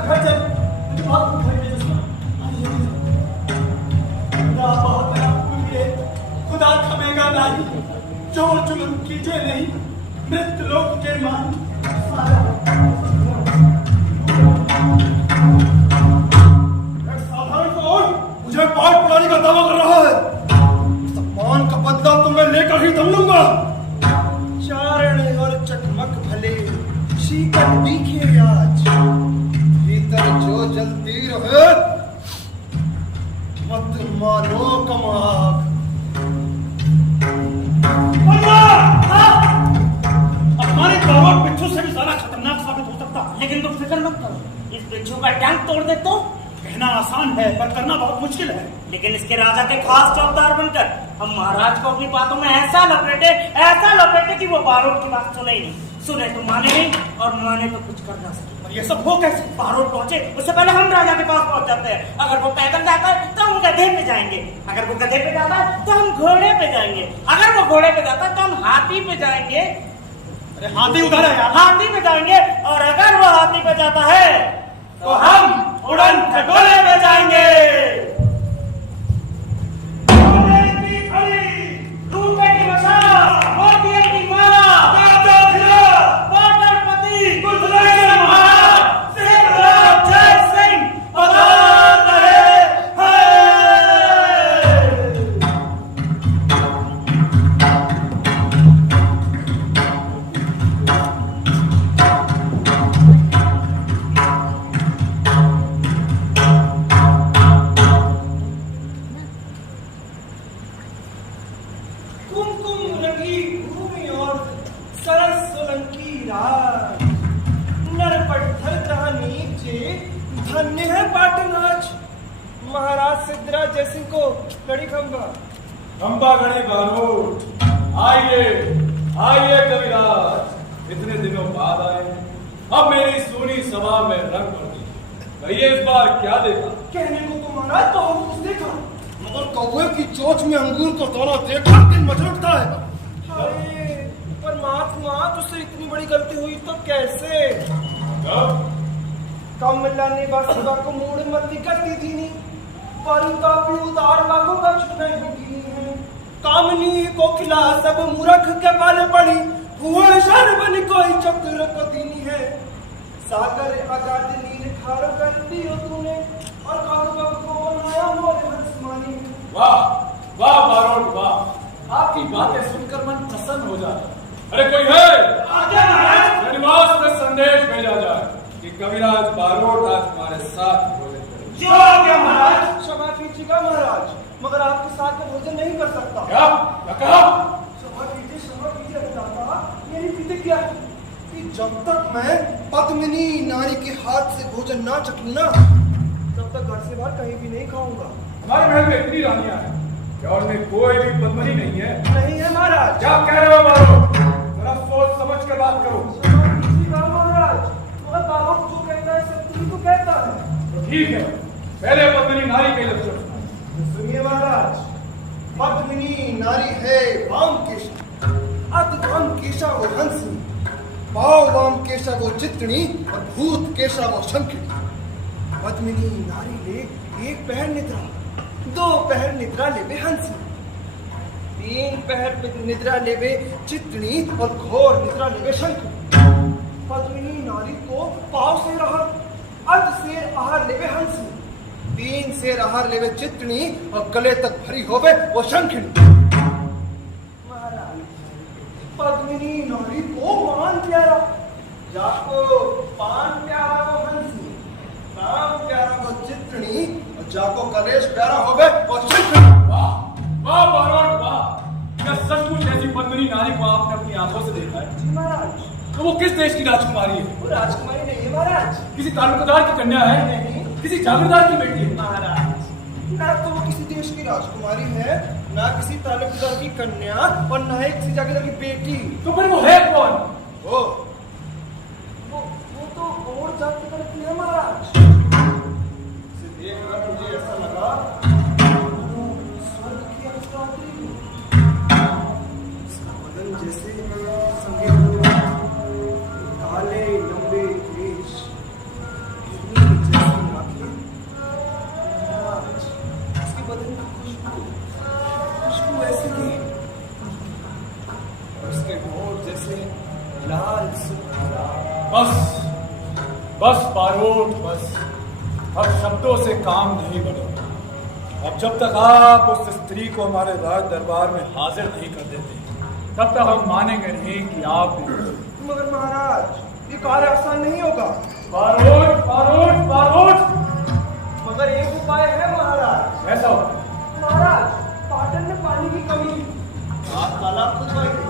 घर चल बहुत भूख लगी चश्मा खुदा बहुत बड़ा भूल गए खुदा थमेगा नहीं जोर जुल्म कीजिए नहीं मृत्यु लोक के मान साधारण कौन मुझे पाठ पढ़ाने का दावा कर रहा है सम्मान का बदला तो मैं लेकर ही दम लूंगा चारण और चकमक भले शीतल दिखे आज, भीतर जो जलती रहे मत मानो कमाक। हमारे दावा बिच्छू से भी ज्यादा खतरनाक साबित हो सकता लेकिन तुम फिक्र मत करो, इस बिच्छू का टैंक तोड़ दे तो। कहना आसान है पर करना बहुत मुश्किल है लेकिन इसके राजा के खास चौकीदार बनकर हम महाराज को अपनी बातों में ऐसा लपेटे कि वो बारूद की बात सुने ही नहीं। सुने तो माने नहीं और माने तो कुछ कर ना सके। और ये सब हो कैसे बारूद पहुंचे उससे पहले हम राजा के पास पहुंच जाते हैं। अगर वो पैदल जाता है तो हम गधे पे जाएंगे, अगर वो गधे पे जाता है तो हम घोड़े पे जाएंगे, अगर वो घोड़े पे जाता है तो हम हाथी पे जाएंगे। अरे हाथी उधर है यार हाथी पे जाएंगे और अगर वो हाथी पे जाता है तो हम उड़न खटोले पे जाएंगे। रूपे की बसा, मोतिये की माला, वाटरपति, महाराज, सिद्धराज जयसिंह पधार रहे हैं। सिद्धराज जयसिंह को गड़ी खंबा। खंबा गड़ी बारूद, आइए आइए कविराज, इतने दिनों बाद आए। अब मेरी सूनी सभा में रंग भर दी। कहिए इस बार क्या देखा? कहने को तो महाराज बहुत कुछ देखा, मगर कौवे की चोंच में अंगूर को दाना देखा दिन मच उठता है। हाय, परमात्मा तुझसे इतनी बड़ी गलती हुई तो कैसे? कमला ने बासुरा को मूड मती करती थी नी, पर काफी उतार लागो का छुटने होगी है। कामनी को खिला सब मूर्ख के पाले पड़ी, हुए शर बन कोई चक्र को दीनी है। सागर आजाद नील खार कर दियो तूने, और खगबग को बनाया मोरे हंसमानी। वाह वाह बारोट वाह, आपकी बातें सुनकर मन प्रसन्न हो जाता। अरे कोई है? आज्ञा महाराज। निवास में संदेश भेजा जाए कि कविराज बारोट आज हमारे साथ भोजन करें। जो आज्ञा महाराज। क्षमा कीजिएगा महाराज, मगर आपके साथ में भोजन नहीं कर सकता। क्या कहा? क्षमा कीजिए अन्नदाता, मेरी प्रतिज्ञा है कि जब तक मैं पद्मिनी नारी के हाथ से भोजन ना चखूं ना, तब तक घर से बाहर कहीं भी नहीं खाऊंगा। हमारे महल में इतनी रानियां हैं, क्या उनमें कोई भी पद्मिनी नहीं है? नहीं है महाराज। क्या कह रहे हो बारोट? जरा सोच समझ कर बात करो। क्षमा कीजिएगा महाराज, मगर बाबा जो कहता है सत्य तो कहता है। तो ठीक है, पहले पद्मिनी नारी के लक्षण सुनाओ। सुनिए महाराज, पद्मिनी नारी है वाम केशा, अत वाम केशा वो हंसी, पाव वाम केशा वो चित्तनी, और भूत केशा वो शंखिनी। पद्मिनी नारी ले एक पहर निद्रा, दो पहर निद्रा लेवे हंसी, तीन पहर निद्रा लेवे चित्तनी, और घोर निद्रा लेवे शंखिनी। पद्मिनी नारी को पाव से आहार, अर्ध से आहार लेवे हंसी, तीन से आहार लेवे चित्तनी, और गले तक भरी होवे वो शंखिनी। महाराज, पद्मिनी नारी को मान प्यारा, जाको पान प्यारा वो हंसी, नाम प्यारा वो चित्तनी, और जाको कलेश प्यारा होवे वो शंखिनी। वाह वाह बारोट वाह, क्या सचमुच ऐसी पद्मिनी नारी को आपने अपनी आंखों से देखा है? जी महाराज। तो वो किस देश की राजकुमारी है? वो राजकुमारी नहीं है महाराज। किसी तालुकदार की कन्या है? नहीं किसी जागीरदार की बेटी है? महाराज, ना तो वो किसी देश की राजकुमारी है, ना किसी तालुकदार की कन्या, और ना ही किसी जागीरदार की बेटी। तो फिर वो है कौन? वो तो और जाति करती है महाराज। इसे देखकर मुझे ऐसा लगा स्वर्ग की अवतारी, इसका बदन जैसे संगीत, काले लंबे केश, हिरनी जैसी आंखें, महाराज इसके बदन की खुशबू ऐसी थी, उसके होंठ जैसे लाल सुनहरा। बस बस बारोट बस, अब शब्दों से काम नहीं बनेगा। अब जब तक आप उस स्त्री को हमारे राज दरबार में हाजिर नहीं कर देते, तब तक हम मानेंगे नहीं कि आप भी। मगर महाराज, ये कार्य आसान नहीं होगा। बारोट बारोट बारोट, मगर एक उपाय है महाराज। ऐसा हो महाराज, पाटन में पानी की कमी, आप तालाब खुदवाएंगे,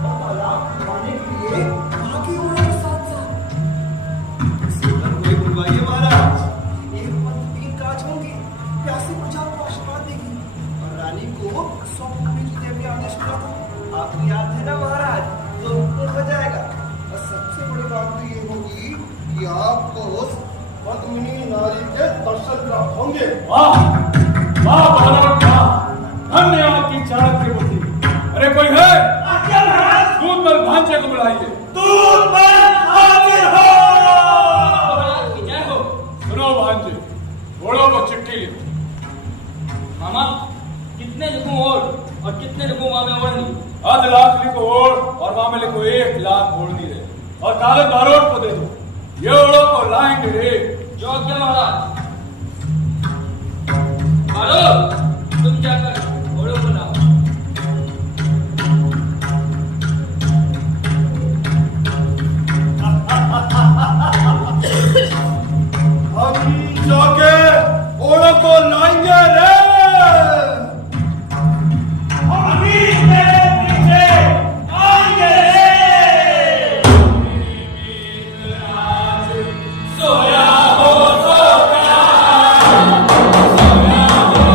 और तालाब खुदवाने के लिए आगे उड़ेंगे साथ साथ। इसे घर कोई बुलवाइए महाराज, एक पंथ 3 काज होंगे, प्यासी प्रजा को आशीर्वाद देगी, और रानी को स्वप्न में जो देवी आदेश मिला था, आपको याद है ना महाराज, तो पूर्ण हो जाएगा। और सबसे बड़ी बात तो ये होगी कि आपको उस पद्मिनी नारी के दर्शन प्राप्त होंगे। वाह वाह बारोट वाह, धन्यवाद की चाणक्य बुद्धि। अरे कोई है? आज्ञा महाराज। दूध बल भांजे को बुलाइए। दूध बल हाजिर हो। जय हो। सुनो भांजे, घोड़ों को चिट्ठी लिखो। मामा, कितने लिखूं और कितने लिखूं वहां में ओढ़नी? 1 लाख लिखो ओढ़, और वहां में लिखो 1 लाख ओढ़नी रहे, और कागज बारोट को दे दो। ये ओढ़ो को लाएंगे रे। जो क्या महाराज? बारोट, तुम क्या कर ओढ़ो को लाओ। हम जाके ओढ़ो को लाएंगे रे। सोया हो सोया, सोया हो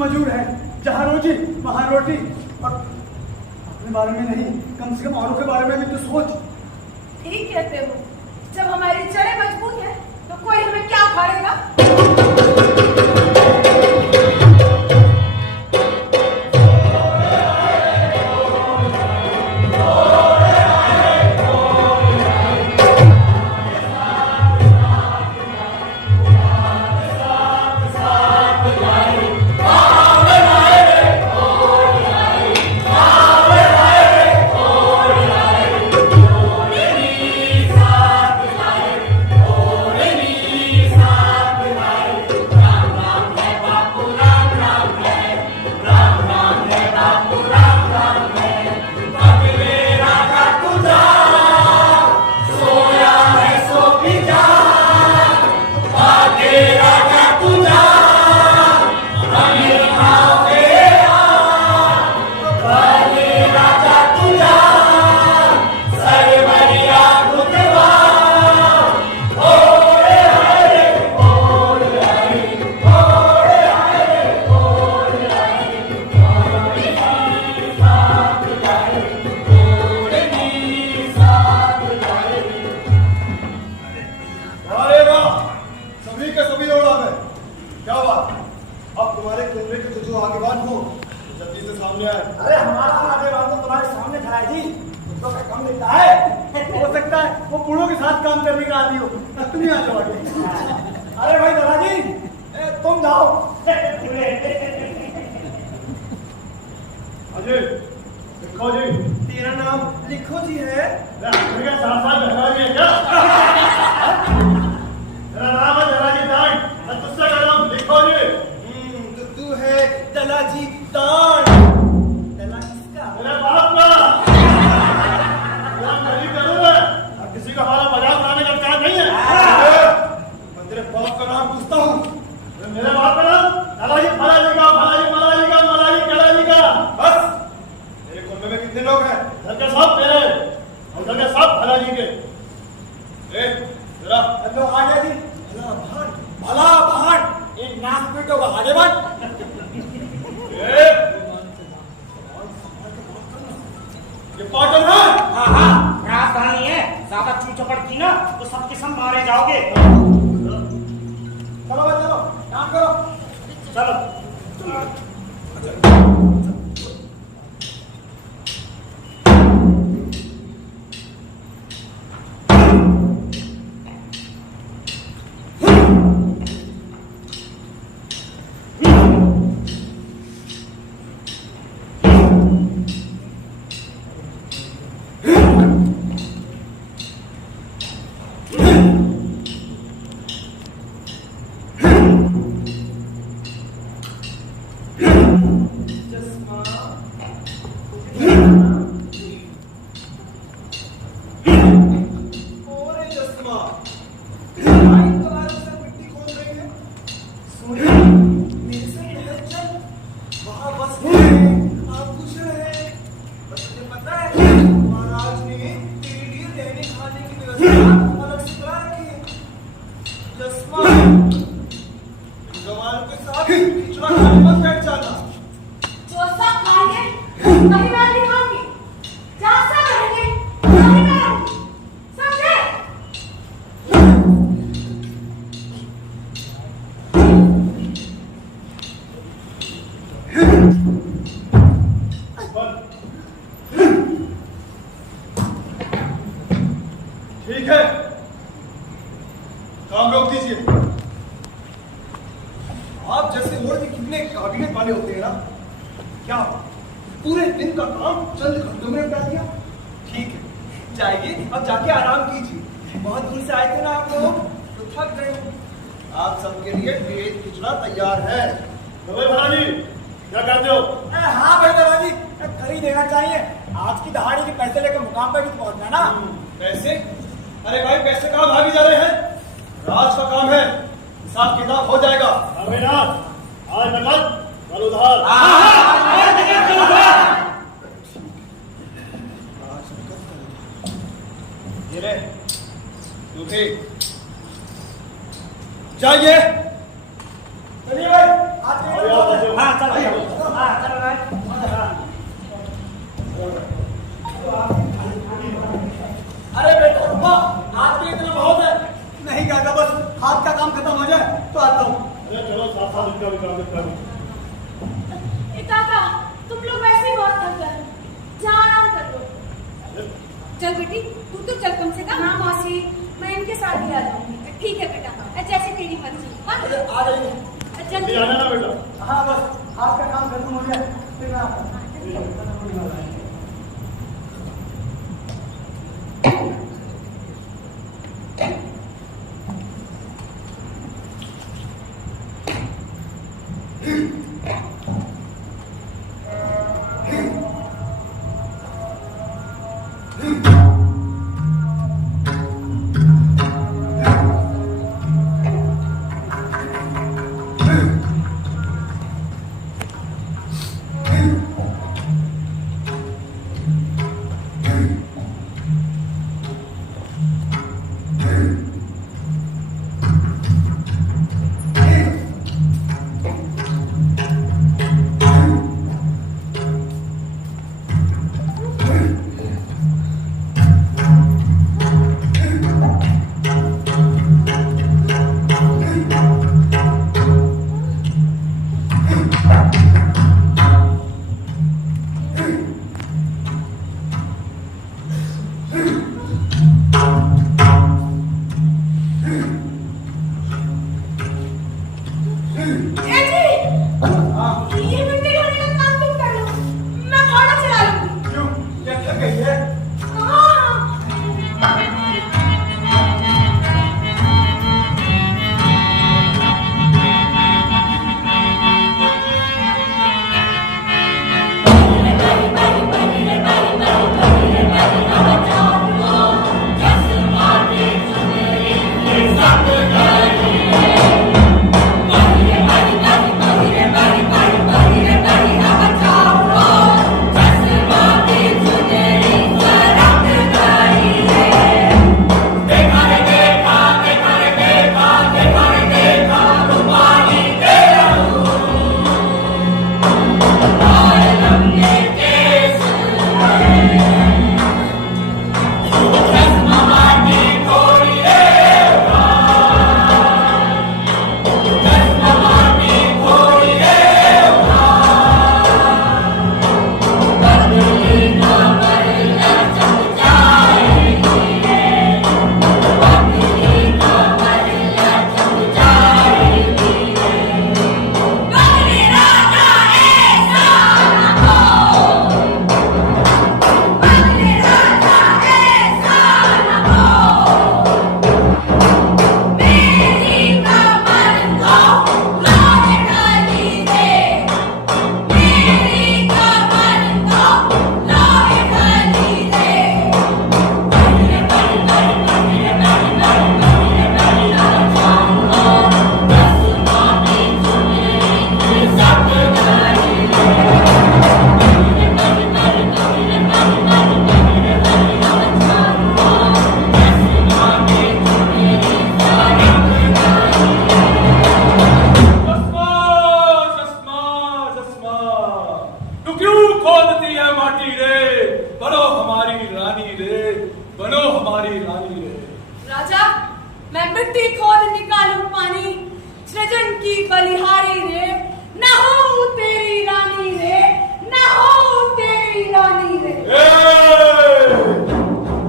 मजूर है, जहाँ रोजी वहाँ रोटी। और अपने बारे में नहीं, कम से कम औरों के बारे में भी तो सोच। ठीक कहते हो, जब हमारी जड़ें मजबूत है तो कोई हमें क्या उखाड़ेगा। अरे वाह, सभी के सभी लोग आ गए। क्या बात, अब तुम्हारे कैमरे के जो आगेवान हो जल्दी से सामने आए। अरे हमारा आगेवान तो तुम्हारे सामने खड़ा है जी, तो क्या कम देता है? हो सकता है वो बूढ़ों के साथ काम करने का आदमी हो, तुम ही आ जाओ आगे। अरे भाई दादाजी, तुम जाओ। अजय लिखो जी। तेरा नाम लिखो जी है? मेरा साथ साथ है क्या? मेरा नाम है दलाजी दान, और तुझसे का नाम लिखो जी। तो तू है दलाजी दान। दला किसका? मेरे बाप का। गरीब जरूर है, और किसी का हमारा मजाक उड़ाने का काम नहीं है। मैं तेरे बाप का नाम पूछता हूँ। मेरे बाप का नाम दलाजी फलाजी का, फलाजी मलाजी का, मलाजी कलाजी का। बस मेरे कुल में कितने लोग हैं? घर के सब मेरे, और घर के सब फलाजी के। जरा हेलो आ गया जी। भला भाट एक नाक पीटो का आगे बढ़। ये पागल है? हाँ हाँ, राजधानी है, ज्यादा चूचपड़ की ना तो सबके सब मारे जाओगे। चलो भाई चलो, काम करो। चलो। जो सब खाएंगे वही मैं भी खाऊंगी, जहाँ सब रहेंगे वहीं मैं रहूंगी, समझे? ठीक है, काम रोक दीजिए। आप जैसे लोग कितने काबिलियत वाले होते हैं ना, क्या पूरे दिन का काम चंद घंटों में निपटा दिया? ठीक है, जाइए अब जाके आराम कीजिए। बहुत दूर से आए थे ना आप लोग, तो थक गए। आप सबके लिए वेज खिचड़ा तैयार है। जी क्या कहते हो? हाँ भाई दादाजी, कर ही देना चाहिए। आज की दहाड़ी के पैसे लेकर मुकाम पर भी पहुंचना ना। पैसे? अरे भाई पैसे कहाँ भागी जा रहे हैं? राज का काम है, हिसाब किताब हो जाएगा। आज नकद कल उधार। ये ले, तू भी जाइए। चलिए भाई आज के लिए बहुत है। हाँ चलो हाँ चलो भाई अरे बेटा रुको, आज के लिए इतना बहुत है। नहीं काका, बस हाथ का काम खत्म हो जाए तो आता हूँ। अरे चलो साथ साथ निकल ए काका, तुम लोग वैसे ही बहुत थक गए, जा आराम कर लो। चल बेटी, तू तो चल कम से कम। हाँ मौसी, मैं इनके साथ ही आ जाऊंगी। ठीक है बेटा, जैसे तेरी मर्जी। हाँ आ जाइए। जल्दी जाना ना बेटा। हाँ बस हाथ का काम खत्म हो जाए फिर मैं आता हूँ। ये मिट्टी ढोने का काम तुम कर लो, मैं घोड़ा चला लूंगी। क्यों? क्या क्या कही है? राजा, मैं मिट्टी खोद निकालूं पानी, सृजन की बलिहारी रे, न हो तेरी रानी रे, न हो तेरी रानी रे।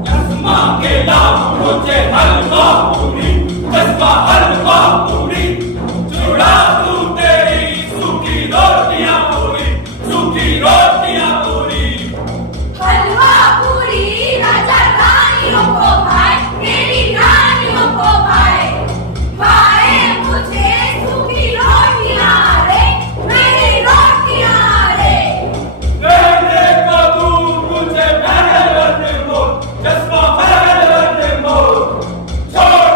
चश्मा के नाम मुझे हलवा पूरी, चश्मा हलवा पूरी, चुड़ा दूं तेरी सूखी रोटियां पूरी, सूखी रोटियां पूरी। हलवा पूरी राजा रानियों को भाई, मेरी रानियों को भाई, भाई मुझे सूखी रोटियां रे, मेरी रोटियां रे। रहने को दूं तुझे महल मोर, चश्मा महल मोर, छोड़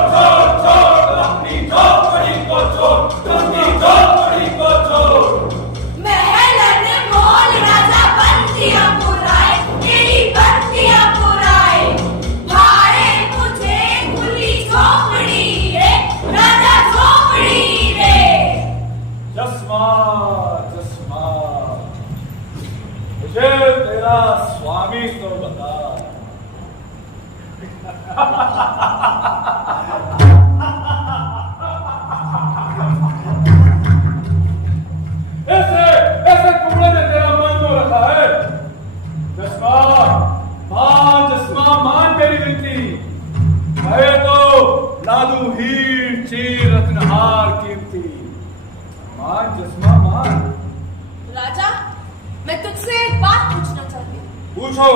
मारू हीर चीर रत्नहार कीर्ति, मान जस्मा मान। राजा, मैं तुझसे एक बात पूछना चाहती हूँ। पूछो।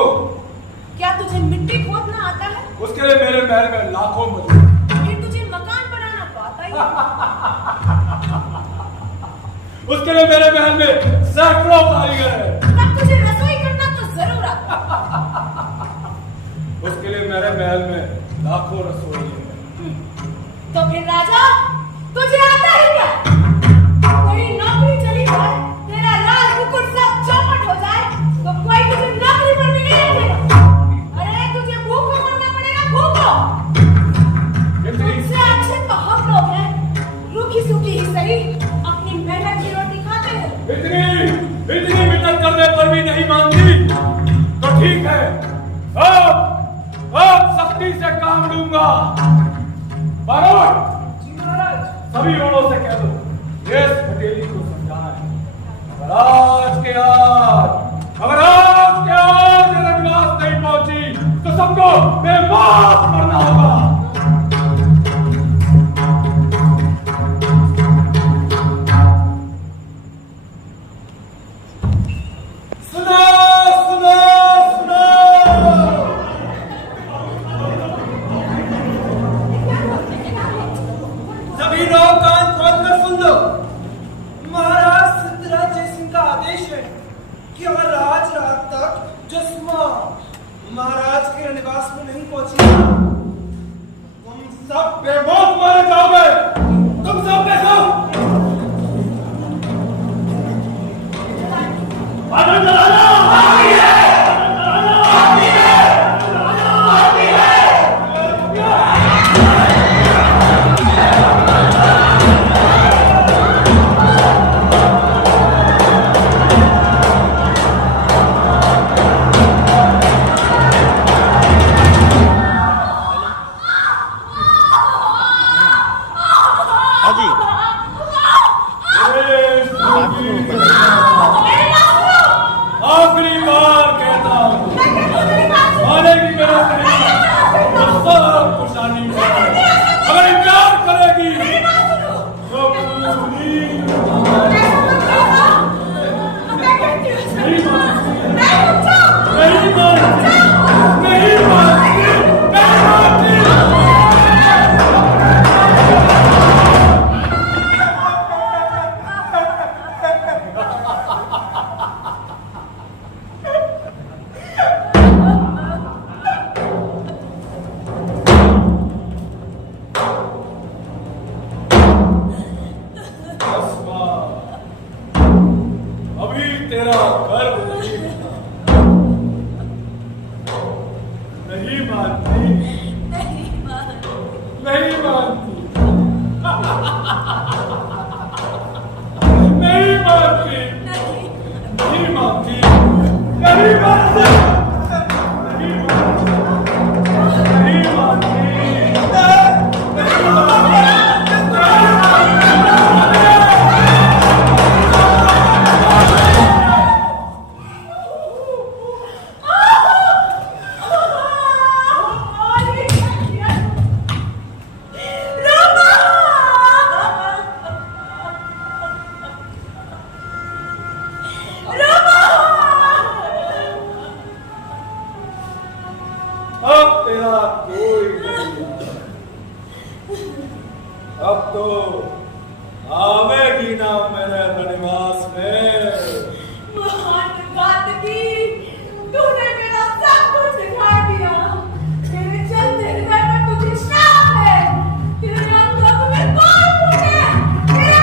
क्या तुझे मिट्टी खोदना आता है? उसके लिए मेरे महल में लाखों मजदूर। फिर तुझे मकान बनाना तो आता ही उसके लिए मेरे महल में सैकड़ों कारीगर है। तब तुझे रसोई करना तो जरूर आता। उसके लिए मेरे महल में लाखों रसोई है। तो फिर राजा, तुझे आता ही क्या? तेरी नौकरी चली जाए, तेरा राज मुकुट सब चौपट हो जाए, तो कोई तुझे नौकरी पर भी नहीं रखेगा। अरे तुझे भूखों मरना पड़ेगा, भूखों। तुझसे अच्छे तो हम लोग हैं, रूखी सूखी ही सही, अपनी मेहनत की रोटी खाते हैं। इतनी मेहनत करने पर भी नहीं मानती, तो ठीक है, अब सख्ती से काम लूंगा। बारोट, सभी ओड़ों से कह दो, ये पटेली को समझाना है। अगर आज के आज रविवास नहीं पहुंची, तो सबको बेमास मरना होगा। सुनो सुनो सुनो, सभी लोग कान खोलकर सुन लो। महाराज सिद्धराज जयसिंह का आदेश है कि अगर आज रात तक जस्मा महाराज के निवास में नहीं पहुंची, तुम सब बेमौत मारे जाओगे। तुम सब बैठो। आखिरी बार कहता हूँ, मानेगी मेरा कहना तो सब खुशाली है। अगर इनकार करेगी तो पूरी नहीं मानती, नहीं मानती, नहीं मानती, नहीं मानती। अभी तेरा गर्व नहीं होता। नहीं मानती, नहीं मानती, नहीं मानती, नहीं मानती, नहीं मानती, नहीं मानती, नहीं मानती। अब तेरा कोई नहीं, अब तो आवेगी ना मेरे निवास में। महान गादगी, तूने मेरा सब कुछ दिखा दिया। तेरे चलते हृदय में तुझे श्राप है। तेरे अंगों में कौन फूटे? तेरा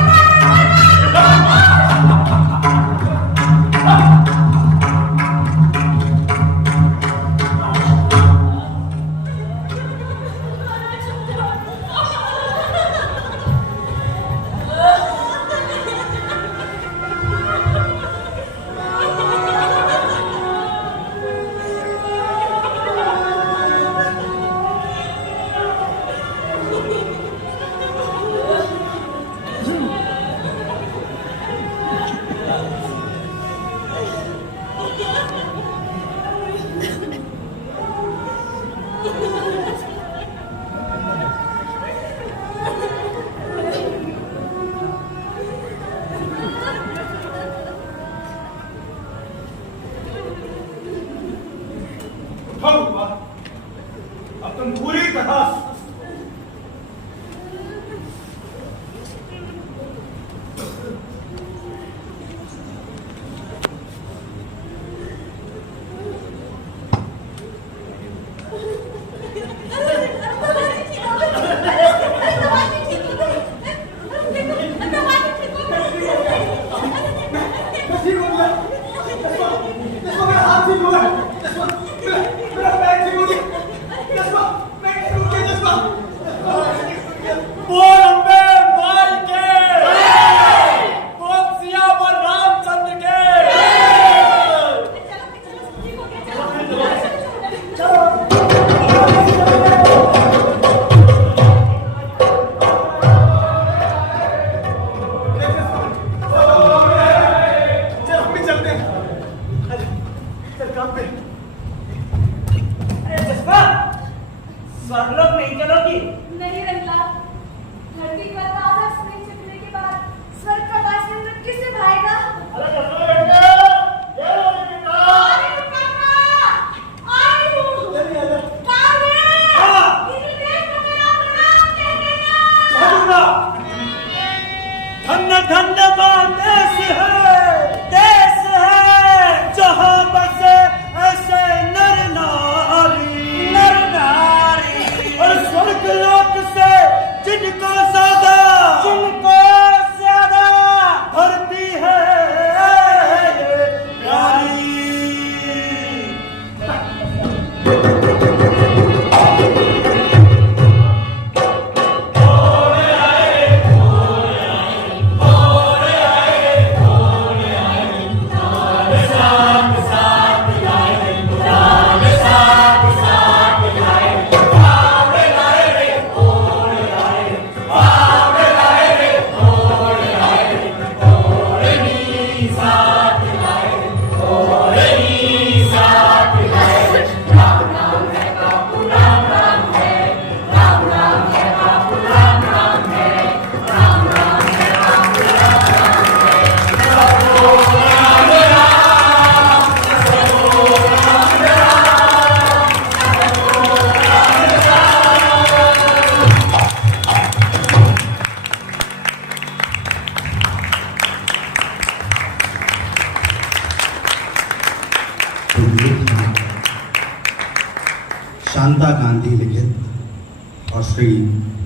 शांता गांधी लिखित और श्री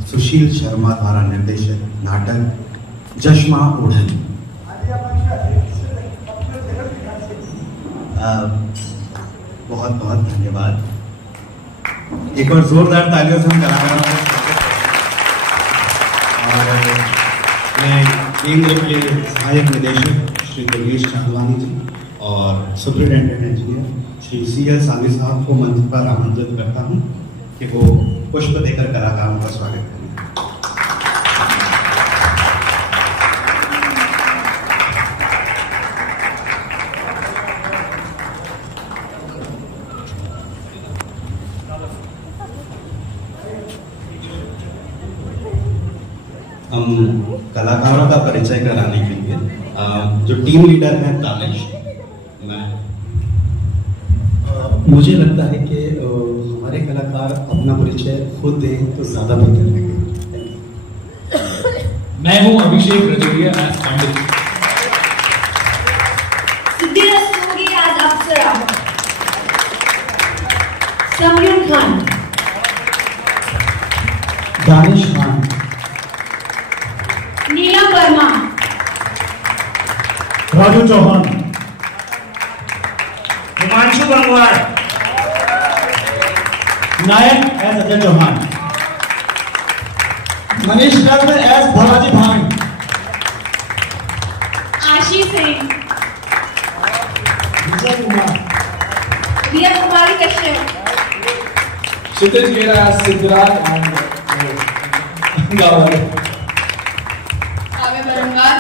सुशील शर्मा द्वारा निर्देशित नाटक जश्मा ओढ़नी। बहुत बहुत धन्यवाद। एक और जोरदार तालियों से हम कलाकारों को और मैं केंद्र के सहायक निदेशक श्री योगेश चांदवानी जी और सुपरिटेंडेंट इंजीनियर श्री CL साली साहब को मंच पर आमंत्रित करता हूं कि वो पुष्प देकर कलाकारों का स्वागत करें। हम कलाकारों का परिचय कराने के लिए जो टीम लीडर हैं तालेश, मुझे लगता है कि हमारे कलाकार अपना परिचय खुद दें तो ज़्यादा बेहतर लगे। मैं हूं अभिषेक रजोरिया एज पंडित। सिद्धि रस्तोगी आज अप्सरा। समरीन खान। दानिश खान। नीलम वर्मा। राजू चौहान। हिमांशु गंगवार। नायक एस अजय चौहान। मनीष गर्ग एस भोलाजी भान। आशीष सिंह। विजय कुमार। रिया कुमारी कश्यप। क्षितिज गेरा एज सिद्धराज गावल। काव्य बरनवाल।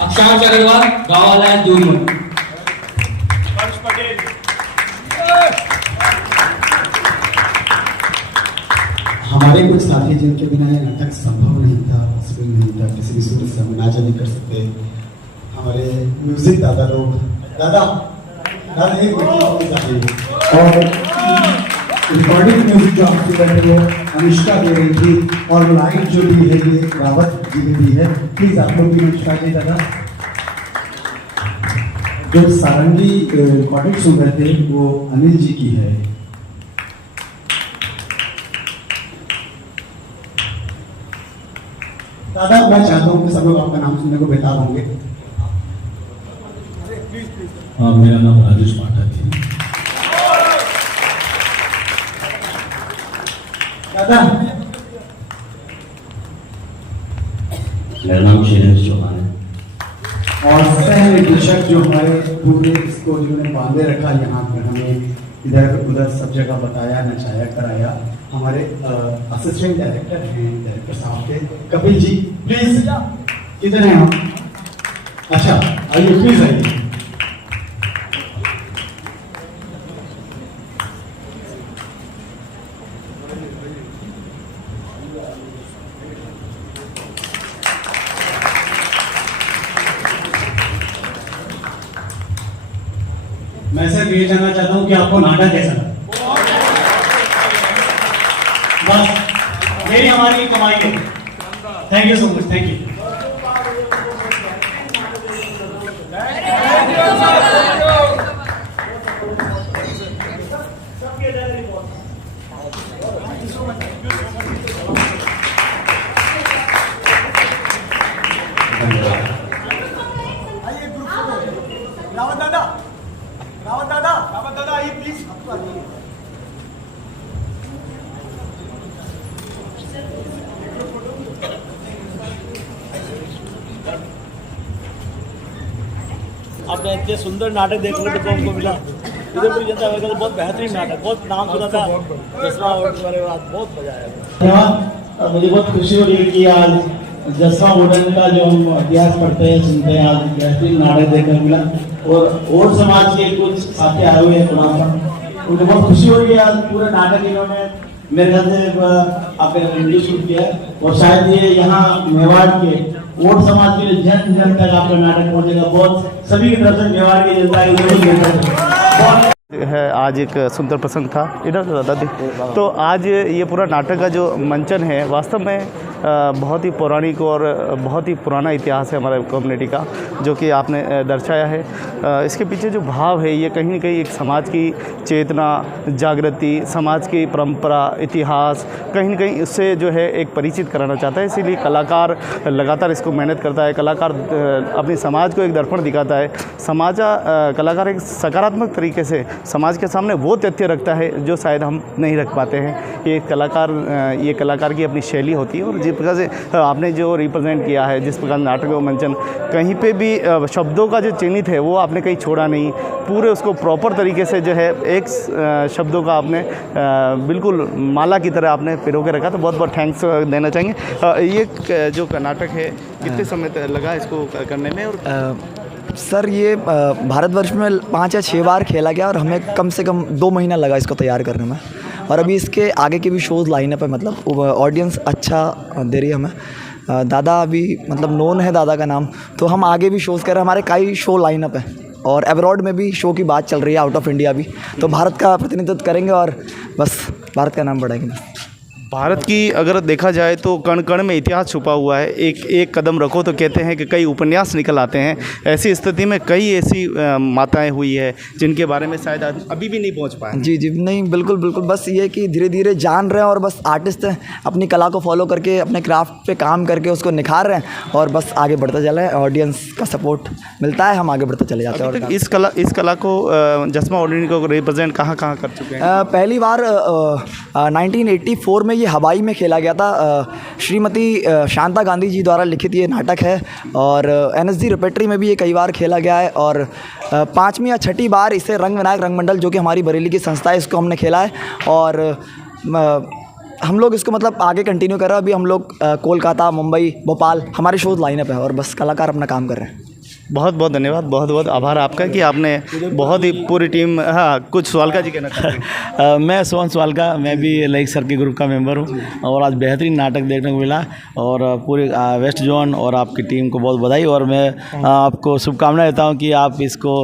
अक्षांश अग्रवाल गावल एज दूरमन। हमारे कुछ साथी जिनके बिना ये नाटक संभव नहीं था, पॉसिबल नहीं था, किसी भी सूरत से हम इमेजिन नहीं कर सकते। हमारे म्यूजिक दादा लोग, दादा एक और रिकॉर्डिंग म्यूजिक जो आपकी कर रही है अनुष्का दे रही थी, और लाइट जो भी है ये रावत जी ने दी है। प्लीज आप लोग भी अनुष्का जी दादा। जो सारंगी रिकॉर्डिंग सुन रहे थे वो अनिल जी की है। दादा मैं चाहता हूँ कि सब लोग आपका नाम सुनने को बेताब होंगे। मेरा नाम राजेश पाठक है। दादा मेरा नाम शैलेश चौहान है। और सह निदेशक जो हमारे पूरे इसको जिन्होंने बांधे रखा यहाँ पर, हमें इधर उधर सब जगह बताया, नचाया, कराया, हमारे असिस्टेंट डायरेक्टर हैं डायरेक्टर साहब के कपिल जी। प्लीज किधर हैं आप? अच्छा आइए, प्लीज आइए। मैं सिर्फ ये जानना चाहता हूँ कि आपको नाटक कैसा लगा? बस मेरी हमारी कमाई है। Thank you so much. Thank you. Rawat दादा आइए प्लीज। आपने इतने सुंदर नाटक देखने को हमको मिला। इधर पूरी जनता का बहुत बेहतरीन नाटक, बहुत नाम सुना था जसवा ओढ़ने वाले बात, बहुत मजा आया। धन्यवाद। मुझे बहुत खुशी हो रही है कि आज जसवा ओढ़ने का जो हम इतिहास पढ़ते हैं, सुनते हैं, आज बेहतरीन नाटक देखने मिला। और समाज के कुछ साथी आए हुए हैं प्रोग्राम पर, मुझे बहुत खुशी हो रही है। आज पूरे नाटक इन्होंने मेरे ख्याल से आपने इंट्रोड्यूस किया है, और शायद ये यहाँ मेवाड़ के वोट समाज के जन जन तक आपका नाटक पहुंचेगा। बहुत सभी की तरफ से मेवाड़ की जनता है। आज एक सुंदर प्रसंग था, इधर दादा। तो आज ये पूरा नाटक का जो मंचन है, वास्तव में बहुत ही पौराणिक और बहुत ही पुराना इतिहास है हमारे कम्युनिटी का, जो कि आपने दर्शाया है। इसके पीछे जो भाव है, ये कहीं न कहीं एक समाज की चेतना, जागृति, समाज की परंपरा, इतिहास, कहीं न कहीं इससे जो है एक परिचित कराना चाहता है। इसीलिए कलाकार लगातार इसको मेहनत करता है। कलाकार अपने समाज को एक दर्पण दिखाता है। कलाकार एक सकारात्मक तरीके से समाज के सामने वो तथ्य रखता है जो शायद हम नहीं रख पाते हैं। ये कलाकार की अपनी शैली होती है। और जिस प्रकार से आपने जो रिप्रेजेंट किया है, जिस प्रकार नाटक व मंचन, कहीं पे भी शब्दों का जो चिन्हित है वो आपने कहीं छोड़ा नहीं, पूरे उसको प्रॉपर तरीके से जो है एक शब्दों का आपने बिल्कुल माला की तरह आपने पिरो के रखा। तो बहुत बहुत थैंक्स देना चाहेंगे। ये जो नाटक है कितने समय लगा इसको करने में? और सर ये भारतवर्ष में 5 या 6 बार खेला गया और हमें कम से कम 2 महीना लगा इसको तैयार करने में। और अभी इसके आगे के भी शोज़ लाइनअप है, मतलब ऑडियंस अच्छा दे रही है हमें। दादा अभी मतलब नोन है दादा का नाम, तो हम आगे भी शोज़ कर रहे हैं। हमारे कई शो लाइनअप है और अब्रॉड में भी शो की बात चल रही है, आउट ऑफ इंडिया भी। तो भारत का प्रतिनिधित्व करेंगे और बस भारत का नाम बढ़ाएंगे। भारत की अगर देखा जाए तो कण कण में इतिहास छुपा हुआ है। एक कदम रखो तो कहते हैं कि कई उपन्यास निकल आते हैं। ऐसी स्थिति में कई ऐसी माताएं हुई है जिनके बारे में शायद अभी भी नहीं पहुंच पाए। जी नहीं, बिल्कुल बस ये कि धीरे धीरे जान रहे हैं और बस आर्टिस्ट हैं, अपनी कला को फॉलो करके अपने क्राफ्ट पे काम करके उसको निखार रहे हैं और बस आगे बढ़ते चले। ऑडियंस का सपोर्ट मिलता है, हम आगे बढ़ते चले जाते हैं। इस कला को जसमा ओडेनी को रिप्रेजेंट कहाँ कर चुके हैं? पहली बार 1984 में ये हवाई में खेला गया था। श्रीमती शांता गांधी जी द्वारा लिखित ये नाटक है और NSG रिपेट्री में भी ये कई बार खेला गया है। और 5वीं या 6ठी बार इसे रंग विनायक रंगमंडल, जो कि हमारी बरेली की संस्था है, इसको हमने खेला है। और हम लोग इसको मतलब आगे कंटिन्यू कर रहे हैं। अभी हम लोग कोलकाता, मुंबई, भोपाल हमारे शोज़ लाइनअप है और बस कलाकार अपना काम कर रहे हैं। बहुत बहुत धन्यवाद, बहुत बहुत आभार आपका कि आपने बहुत ही पूरी टीम। हाँ, कुछ स्वालका जी कहना चाहते हैं? मैं सोहन स्वालका, मैं भी लाइक सर के ग्रुप का मेंबर हूँ और आज बेहतरीन नाटक देखने को मिला और पूरे वेस्ट जोन और आपकी टीम को बहुत बधाई। और मैं आपको शुभकामनाएं देता हूँ कि आप इसको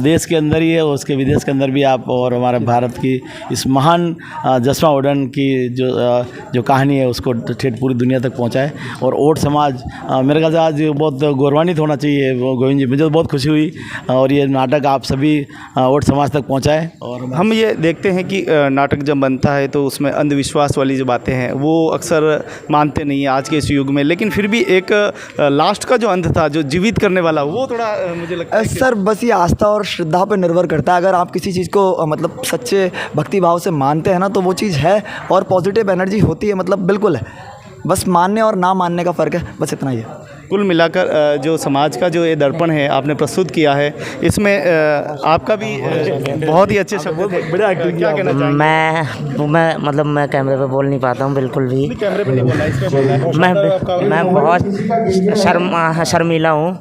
देश के अंदर ही है, उसके विदेश के अंदर भी आप और हमारे भारत की इस महान जसमा ओडन की जो कहानी है उसको ठेठ पूरी दुनिया तक पहुँचाए। और ओट समाज मेरे ख्याल से आज बहुत गौरवान्वित होना चाहिए। गोविंद जी, मुझे तो बहुत खुशी हुई और ये नाटक आप सभी ओट समाज तक पहुंचाए। और हम ये देखते हैं कि नाटक जब बनता है तो उसमें अंधविश्वास वाली जो बातें हैं वो अक्सर मानते नहीं है आज के इस युग में, लेकिन फिर भी एक लास्ट का जो अंत था, जो जीवित करने वाला, वो थोड़ा मुझे लगता है सर बस ये आस्था और श्रद्धा पर निर्भर करता है। अगर आप किसी चीज़ को मतलब सच्चे भक्ति भाव से मानते हैं ना, तो वो चीज़ है और पॉजिटिव एनर्जी होती है, मतलब बिल्कुल है। बस मानने और ना मानने का फ़र्क है, बस इतना ही है। कुल मिलाकर जो समाज का जो ये दर्पण है आपने प्रस्तुत किया है, इसमें आपका भी बहुत ही अच्छे शब्दों में बड़ा एक्टिंग क्या कहना चाहेंगे? मैं कैमरे पे बोल नहीं पाता हूँ बिल्कुल भी। कैमरे पे नहीं बोलना, इसमें बोलना है। मैं बहुत शर्मीला हूँ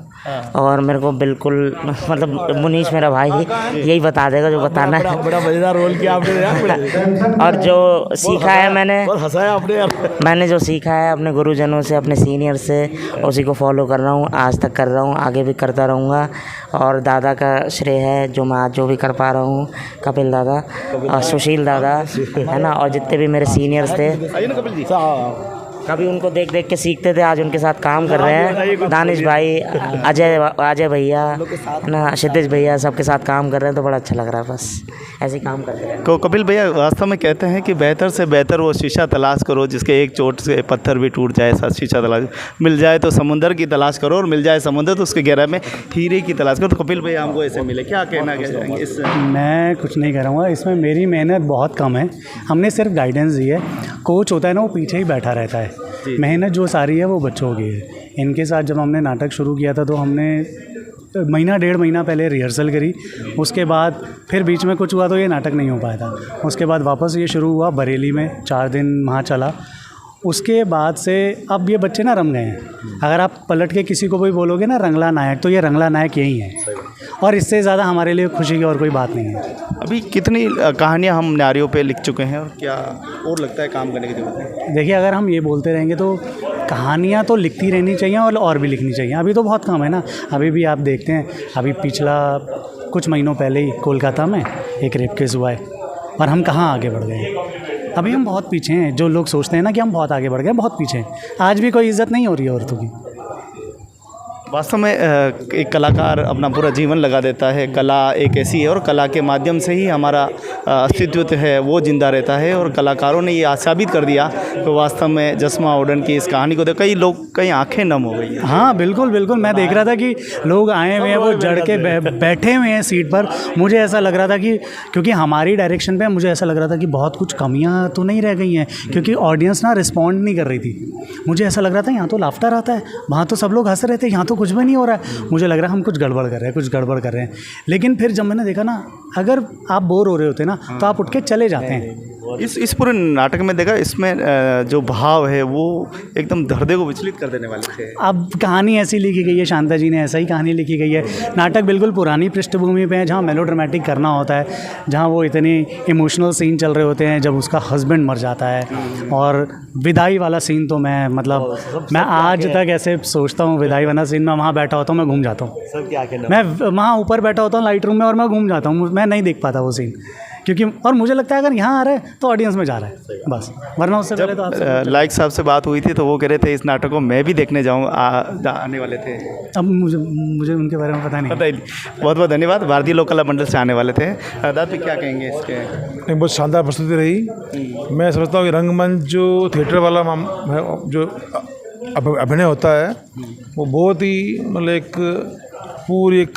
और मेरे को बिल्कुल मतलब मुनीश मेरा भाई यही बता देगा जो बताना है। बड़ा मज़ेदार रोल किया आपने और जो सीखा है हंसाया आपने। मैंने जो सीखा है अपने गुरुजनों से, अपने सीनियर से, उसी को फॉलो कर रहा हूँ, आज तक कर रहा हूँ, आगे भी करता रहूँगा। और दादा का श्रेय है जो मैं आज जो भी कर पा रहा हूँ, कपिल दादा और सुशील दादा है ना, और जितने भी मेरे सीनियर्स थे, कभी उनको देख के सीखते थे, आज उनके साथ काम कर रहे हैं। दानिश भाई, अजय भैया ना, क्षितिज भैया, सबके साथ काम कर रहे हैं, तो बड़ा अच्छा लग रहा है। बस ऐसे ही काम करते हैं। तो कपिल भैया वास्तव में कहते हैं कि बेहतर से बेहतर वो शीशा तलाश करो जिसके एक चोट से पत्थर भी टूट जाए। ऐसा शीशा तलाश मिल जाए तो समुंदर की तलाश करो, और मिल जाए समुंदर तो उसके गहराई में हीरे की तलाश करो। तो कपिल भैया हमको ऐसे मिले, क्या कहना है इस? मैं कुछ नहीं करूँगा, इसमें मेरी मेहनत बहुत कम है। हमने सिर्फ गाइडेंस दी है। कोच होता है ना, वो पीछे ही बैठा रहता है। मेहनत जो सारी है वो बच्चों की है। इनके साथ जब हमने नाटक शुरू किया था तो हमने महीना 1.5 महीना पहले रिहर्सल करी, उसके बाद फिर बीच में कुछ हुआ तो ये नाटक नहीं हो पाया था। उसके बाद वापस ये शुरू हुआ बरेली में, 4 दिन वहाँ चला। उसके बाद से अब ये बच्चे ना रम गए हैं। अगर आप पलट के किसी को भी बोलोगे ना रंगला नायक, तो ये रंगला नायक यही है, और इससे ज़्यादा हमारे लिए खुशी की और कोई बात नहीं है। अभी कितनी कहानियाँ हम नारियों पे लिख चुके हैं और क्या और लगता है काम करने की जरूरत है? देखिए, अगर हम ये बोलते रहेंगे तो कहानियाँ तो लिखती रहनी चाहिए और भी लिखनी चाहिए। अभी तो बहुत कम है ना। अभी भी आप देखते हैं, अभी पिछला कुछ महीनों पहले ही कोलकाता में एक रेप केस हुआ है और हम कहाँ आगे बढ़ गए हैं। अभी हम बहुत पीछे हैं। जो लोग सोचते हैं ना कि हम बहुत आगे बढ़ गए, बहुत पीछे हैं। आज भी कोई इज्जत नहीं हो रही है औरतों की। वास्तव में एक कलाकार अपना पूरा जीवन लगा देता है। कला एक ऐसी है और कला के माध्यम से ही हमारा अस्तित्व है वो जिंदा रहता है, और कलाकारों ने ये साबित कर दिया। तो वास्तव में जसमा ओडन की इस कहानी को देख कई लोग कई आंखें नम हो गई हैं। हाँ बिल्कुल बिल्कुल, मैं देख रहा था कि लोग आए हुए हैं, वो जड़ के बैठे हुए हैं सीट पर। मुझे ऐसा लग रहा था कि क्योंकि हमारी डायरेक्शन पे मुझे ऐसा लग रहा था कि बहुत कुछ कमियां तो नहीं रह गई हैं, क्योंकि ऑडियंस ना रिस्पॉन्ड नहीं कर रही थी। मुझे ऐसा लग रहा था यहाँ तो लाफ्टर आता है, वहाँ तो सब लोग हंस रहे थे, यहाँ तो कुछ भी नहीं हो रहा है। मुझे लग रहा है हम कुछ गड़बड़ कर रहे हैं, कुछ गड़बड़ कर रहे हैं। लेकिन फिर जब मैंने देखा ना, अगर आप बोर हो रहे होते ना तो आप उठ के चले जाते हैं। इस पूरे नाटक में देखा, इसमें जो भाव है वो एकदम हृदय को विचलित कर देने वाले थे। अब कहानी ऐसी लिखी गई है, शांता जी ने ऐसा ही कहानी लिखी गई है। नाटक बिल्कुल पुरानी पृष्ठभूमि पे है, जहाँ मेलोड्रामेटिक करना होता है, जहाँ वो इतने इमोशनल सीन चल रहे होते हैं, जब उसका हस्बैंड मर जाता है। और विदाई वाला सीन तो मैं मैं आज तक ऐसे सोचता हूँ, विदाई वाला सीन में वहाँ बैठा होता हूँ, मैं घूम जाता हूँ। मैं वहाँ ऊपर बैठा होता हूँ लाइट रूम में और मैं घूम जाता हूँ, मैं नहीं देख पाता वो सीन, क्योंकि और मुझे लगता है अगर यहाँ आ रहे हैं तो ऑडियंस में जा रहा है बस, वरना उससे पहले तो आपसे लाइक साहब से बात हुई थी तो वो कह रहे थे इस नाटक को मैं भी देखने आने वाले थे। अब मुझे उनके बारे में पता नहीं। बहुत बहुत धन्यवाद। भारतीय लोक कला मंडल से आने वाले थे। दादा क्या कहेंगे इसके? नहीं, बहुत शानदार प्रस्तुति रही। मैं समझता हूँ कि रंगमंच जो थिएटर वाला जो अभिनय होता है वो बहुत ही मतलब एक पूरी एक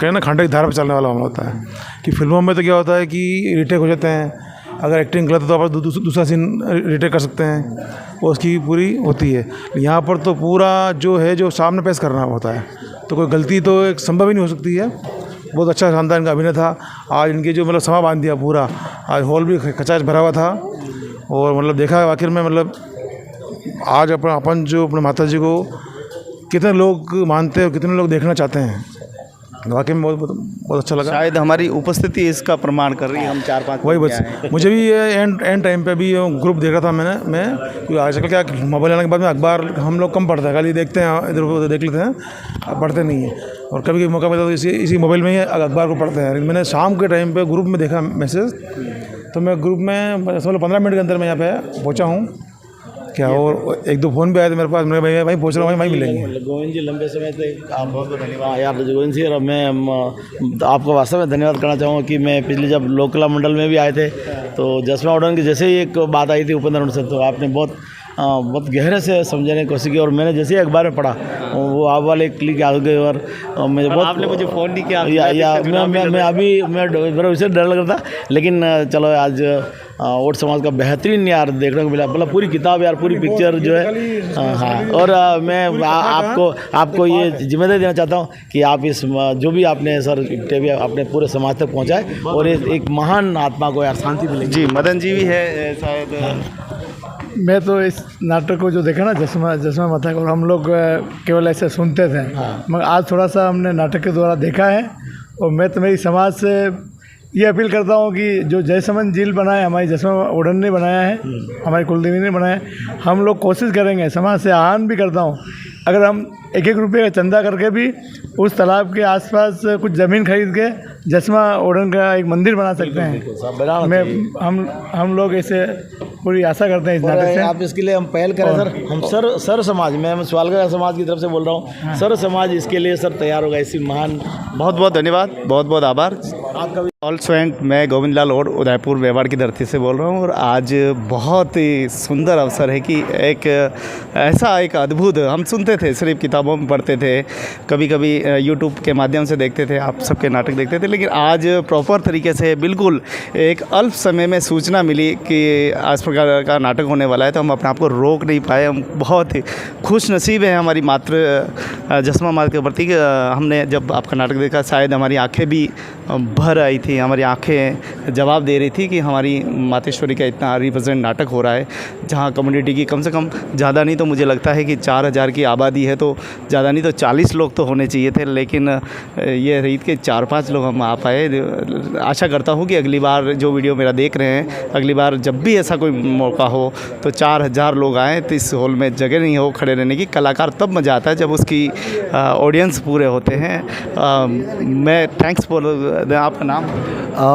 कहना खंड की धारा पर चलने वाला मामला होता है। कि फिल्मों में तो क्या होता है कि रिटेक हो जाते हैं, अगर एक्टिंग गलत है तो आप दूसरा सीन रिटेक कर सकते हैं, वो उसकी पूरी होती है। यहाँ पर तो पूरा जो है जो सामने पेश करना होता है, तो कोई गलती तो एक संभव ही नहीं हो सकती है। बहुत अच्छा शानदार इनका अभिनय था। आज इनके जो मतलब समा बांध दिया पूरा, आज हॉल भी खचाखच भरा हुआ था। और मतलब देखा आखिर में मतलब आज अपन जो अपने माता जी को कितने लोग मानते हैं और कितने लोग देखना चाहते हैं, वाकई में बहुत अच्छा लगा। शायद हमारी उपस्थिति इसका प्रमाण कर रही है। हम 4-5 वही बस मुझे भी ये एंड टाइम पे भी ग्रुप देख रहा था मैं आजकल क्या मोबाइल आने के बाद में अखबार हम लोग कम पढ़ते हैं, खाली देखते हैं, इधर उधर देख लेते हैं, पढ़ते नहीं हैं। और कभी कभी मौका मिलता तो इसी मोबाइल में ही अखबार को पढ़ते हैं। मैंने शाम के टाइम पर ग्रुप में देखा मैसेज, तो मैं ग्रुप में 15 मिनट के अंदर मैं यहाँ पर पहुँचा हूँ क्या। और एक दो फ़ोन भी आए थे मेरे पास, मैं वहीं पहुँच रहा हूँ, वहीं मिलेंगे। गोविंद जी लंबे समय से आप बहुत धन्यवाद यार गोविंद जी। और मैं आपको वास्तव में धन्यवाद करना चाहूँगा कि मैं पिछले जब लोक कला मंडल में भी आए थे तो जसमा ओडन की जैसे ही एक बात आई थी उपेंद्र से, तो आपने बहुत गहरे से समझाने की कोशिश की। और मैंने जैसे ही अखबार में पढ़ा वो आप वाले क्लिक आ गए। और मुझे बहुत आपने मुझे फ़ोन नहीं किया मैं उसे डर लग रहा था, लेकिन चलो आज ओट समाज का बेहतरीन यार देखने को मिला। मतलब पूरी किताब यार, पूरी पिक्चर जो है। हाँ, और मैं आपको ये जिम्मेदारी देना चाहता हूँ कि आप इस जो भी आपने सर टीवी अपने पूरे समाज तक पहुँचाए और एक महान आत्मा को यार शांति मिलेगी। जी मदन जी भी है शायद। मैं तो इस नाटक को जो देखा ना जसमा माता को, हम लोग केवल ऐसे सुनते थे, मगर आज थोड़ा सा हमने नाटक के द्वारा देखा है। और मैं तो मेरी समाज से ये अपील करता हूँ कि जो जयसमन झील बनाया हमारी जसमा ओडन ने बनाया है, हमारी कुलदेवी ने बनाया है, हम लोग कोशिश करेंगे, समाज से आह्वान भी करता हूँ, अगर हम 1-1 रुपये का चंदा करके भी उस तालाब के आसपास कुछ ज़मीन खरीद के जसमा ओडन का एक मंदिर बना सकते हैं। मैं हम लोग ऐसे पूरी आशा करते हैं इस नाटक से। आप इसके लिए हम पहल करें सर। हम सर समाज, मैं स्वालगढ़ समाज की तरफ से बोल रहा हूँ, सर समाज इसके लिए सर तैयार होगा। इसी महान बहुत बहुत धन्यवाद, बहुत बहुत आभार आपका। ऑल स्टूडेंट, मैं गोविंद लाल और उदयपुर मेवाड़ की धरती से बोल रहा हूँ। और आज बहुत ही सुंदर अवसर है कि एक ऐसा एक अद्भुत, हम सुनते थे, सिर्फ किताबों में पढ़ते थे, कभी कभी यूट्यूब के माध्यम से देखते थे, आप सबके नाटक देखते थे, लेकिन आज प्रॉपर तरीके से बिल्कुल एक अल्प समय में सूचना मिली कि इस प्रकार का नाटक होने वाला है, तो हम अपने आप को रोक नहीं पाए। हम बहुत ही खुश नसीब है हमारी मातृ जसमा माता के प्रति। हमने जब आपका नाटक देखा शायद हमारी आंखें भी भर आई थी, हमारी आंखें जवाब दे रही थी कि हमारी मातेश्वरी का इतना रिप्रेजेंट नाटक हो रहा है, जहां कम्युनिटी की कम से कम ज़्यादा नहीं तो मुझे लगता है कि 4000 की आबादी है, तो ज़्यादा नहीं तो 40 लोग तो होने चाहिए थे, लेकिन ये रही कि 4-5 लोग हम आ पाए। आशा करता हूँ कि अगली बार जो वीडियो मेरा देख रहे हैं, अगली बार जब भी ऐसा कोई मौका हो तो 4000 लोग आएँ, तो इस हॉल में जगह नहीं हो खड़े रहने की। कलाकार तब मज़ा आता है जब उसकी ऑडियंस पूरे होते हैं। मैं थैंक्स फॉर आप आपका नाम?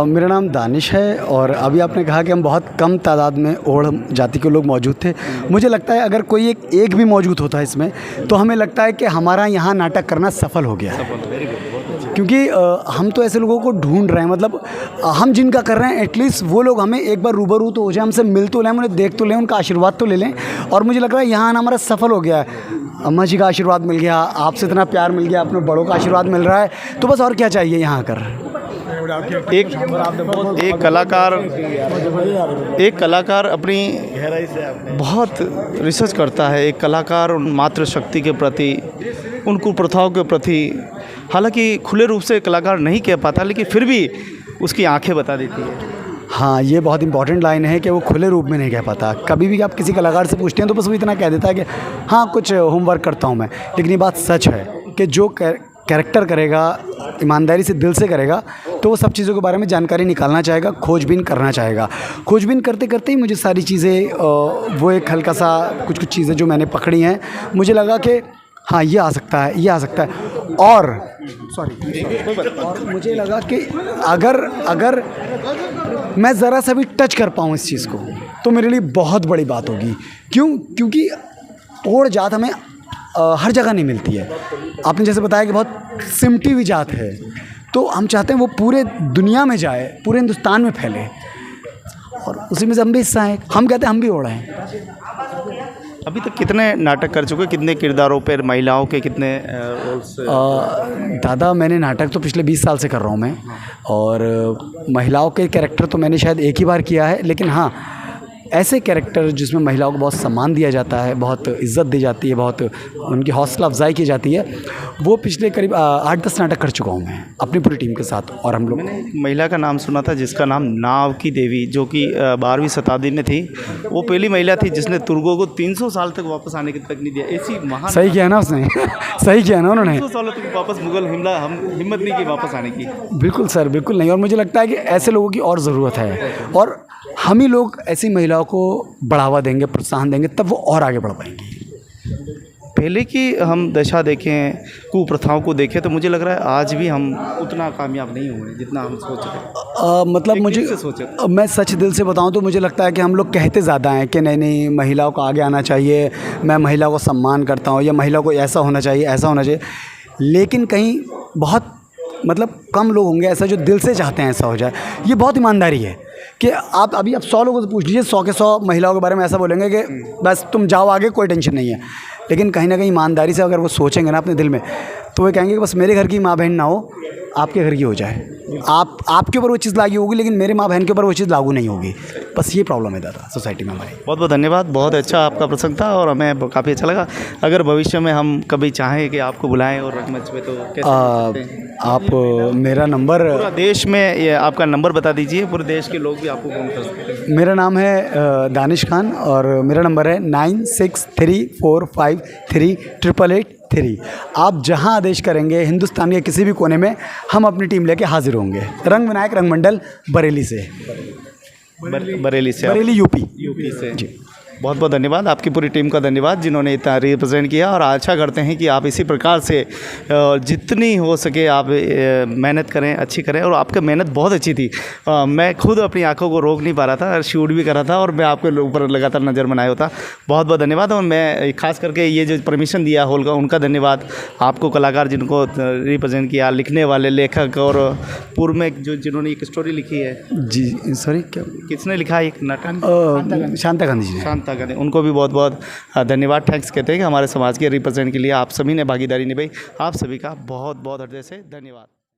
मेरा नाम दानिश है और अभी आपने कहा कि हम बहुत कम तादाद में ओढ़ जाति के लोग मौजूद थे। मुझे लगता है अगर कोई एक भी मौजूद होता है इसमें तो हमें लगता है कि हमारा यहाँ नाटक करना सफल हो गया है। क्योंकि हम तो ऐसे लोगों को ढूंढ रहे हैं, मतलब हम जिनका कर रहे हैं एटलीस्ट वो लोग हमें एक बार रूबरू तो हो जाए, हमसे मिल तो लें, उन्हें देख तो लें, उनका आशीर्वाद तो ले लें। और मुझे लग रहा है यहाँ आना हमारा सफल हो गया है। अम्मा जी का आशीर्वाद मिल गया, आपसे इतना प्यार मिल गया, अपने बड़ों का आशीर्वाद मिल रहा है, तो बस और क्या चाहिए यहाँ आकर। एक कलाकार अपनी बहुत रिसर्च करता है। एक कलाकार उन मातृशक्ति के प्रति, उन कुप्रथाओं के प्रति, हालांकि खुले रूप से कलाकार नहीं कह पाता, लेकिन फिर भी उसकी आंखें बता देती है। हाँ, ये बहुत इंपॉर्टेंट लाइन है कि वो खुले रूप में नहीं कह पाता। कभी भी आप किसी कलाकार से पूछते हैं तो बस वो इतना कह देता है कि हाँ कुछ होमवर्क करता हूँ मैं, लेकिन ये बात सच है कि जो कैरेक्टर करेगा ईमानदारी से दिल से करेगा तो वो सब चीज़ों के बारे में जानकारी निकालना चाहेगा, खोजबीन करना चाहेगा। खोजबीन करते करते ही मुझे सारी चीज़ें वो एक हल्का सा कुछ चीज़ें जो मैंने पकड़ी हैं, मुझे लगा कि हाँ ये आ सकता है, ये आ सकता है। और मुझे लगा कि अगर मैं ज़रा सा भी टच कर पाऊँ इस चीज़ को तो मेरे लिए बहुत बड़ी बात होगी। क्योंकि ओढ़ जात हमें हर जगह नहीं मिलती है। आपने जैसे बताया कि बहुत सिमटी हुई जात है, तो हम चाहते हैं वो पूरे दुनिया में जाए, पूरे हिंदुस्तान में फैले, और उसी में से हम भी हिस्सा हैं। हम कहते हैं हम भी ओढ़ हैं। अभी तक कितने नाटक कर चुके, कितने किरदारों पर, महिलाओं के कितने रोल्स? दादा मैंने नाटक तो पिछले 20 साल से कर रहा हूँ मैं, और महिलाओं के कैरेक्टर तो मैंने शायद एक ही बार किया है, लेकिन हाँ ऐसे कैरेक्टर जिसमें महिलाओं को बहुत सम्मान दिया जाता है, बहुत इज़्ज़त दी जाती है, बहुत उनकी हौसला अफजाई की जाती है, वो पिछले करीब 8-10 नाटक कर चुका हूँ मैं अपनी पूरी टीम के साथ। और हम लोग महिला का नाम सुना था जिसका नाम नाव की देवी, जो कि 12वीं शताब्दी में थी। वो पहली महिला थी जिसने तुर्कों को 300 साल तक वापस आने की तक नहीं दिया। ऐसी महान, सही किया ना उसने सही किया ना उन्होंने, 300 सालों तक वापस मुगल हमला हिम्मत नहीं की वापस आने की। बिल्कुल सर, बिल्कुल नहीं। और मुझे लगता है कि ऐसे लोगों की और ज़रूरत है, और हम ही लोग ऐसी महिलाओं को बढ़ावा देंगे, प्रोत्साहन देंगे, तब वो और आगे बढ़ पाएंगी। पहले की हम दशा देखें, कुप्रथाओं को देखें, तो मुझे लग रहा है आज भी हम उतना कामयाब नहीं हुए जितना हम सोच रहे। मतलब मुझे, मैं सच दिल से बताऊं तो मुझे लगता है कि हम लोग कहते ज़्यादा हैं कि नहीं महिलाओं को आगे आना चाहिए, मैं महिला को सम्मान करता हूं, या महिला को ऐसा होना चाहिए, ऐसा होना चाहिए, लेकिन कहीं बहुत मतलब कम लोग होंगे ऐसा जो दिल से चाहते हैं ऐसा हो जाए। ये बहुत ईमानदारी है कि आप अभी 100 लोगों से पूछ लीजिए, 100 के 100 महिलाओं के बारे में ऐसा बोलेंगे कि बस तुम जाओ आगे, कोई टेंशन नहीं है। लेकिन कहीं ना कहीं ईमानदारी से अगर वो सोचेंगे ना अपने दिल में, तो वो कहेंगे कि बस मेरे घर की माँ बहन ना हो, आपके घर की हो जाए। आपके ऊपर वो चीज़ लागू होगी, लेकिन मेरे माँ बहन के ऊपर वो चीज़ लागू नहीं होगी। बस ये प्रॉब्लम है दादा सोसाइटी में हमारी। बहुत बहुत धन्यवाद, बहुत अच्छा आपका प्रसंग था और हमें काफ़ी अच्छा लगा। अगर भविष्य में हम कभी चाहें कि आपको बुलाएं और रंगमंच पे, तो कैसे आप मेरा नंबर, पूरा देश में ये आपका नंबर बता दीजिए, पूरे देश के लोग भी आपको फ़ोन कर सकते हैं। मेरा नाम है दानिश खान और मेरा नंबर है 9634538883। आप जहां आदेश करेंगे हिंदुस्तान के किसी भी कोने में, हम अपनी टीम लेके हाजिर होंगे। रंग विनायक रंग मंडल बरेली से, बरेली यूपी से जी। बहुत बहुत धन्यवाद, आपकी पूरी टीम का धन्यवाद जिन्होंने इतना रिप्रेजेंट किया, और आशा करते हैं कि आप इसी प्रकार से जितनी हो सके आप मेहनत करें, अच्छी करें। और आपकी मेहनत बहुत अच्छी थी, मैं खुद अपनी आंखों को रोक नहीं पा रहा था, शूट भी कर रहा था और मैं आपके ऊपर लगातार नज़र बनाए होता। बहुत बहुत धन्यवाद। और मैं खास करके ये जो परमिशन दिया हॉल का, उनका धन्यवाद आपको, कलाकार जिनको रिप्रेजेंट किया, लिखने वाले लेखक, और पूर्व में जो जिन्होंने एक स्टोरी लिखी है जी, सॉरी क्या किसने लिखा एक नाटक? शांता गांधी जी, करें, उनको भी बहुत बहुत धन्यवाद, थैंक्स कहते हैं कि हमारे समाज के रिप्रेजेंट के लिए आप सभी ने भागीदारी निभाई। आप सभी का बहुत बहुत हृदय से धन्यवाद।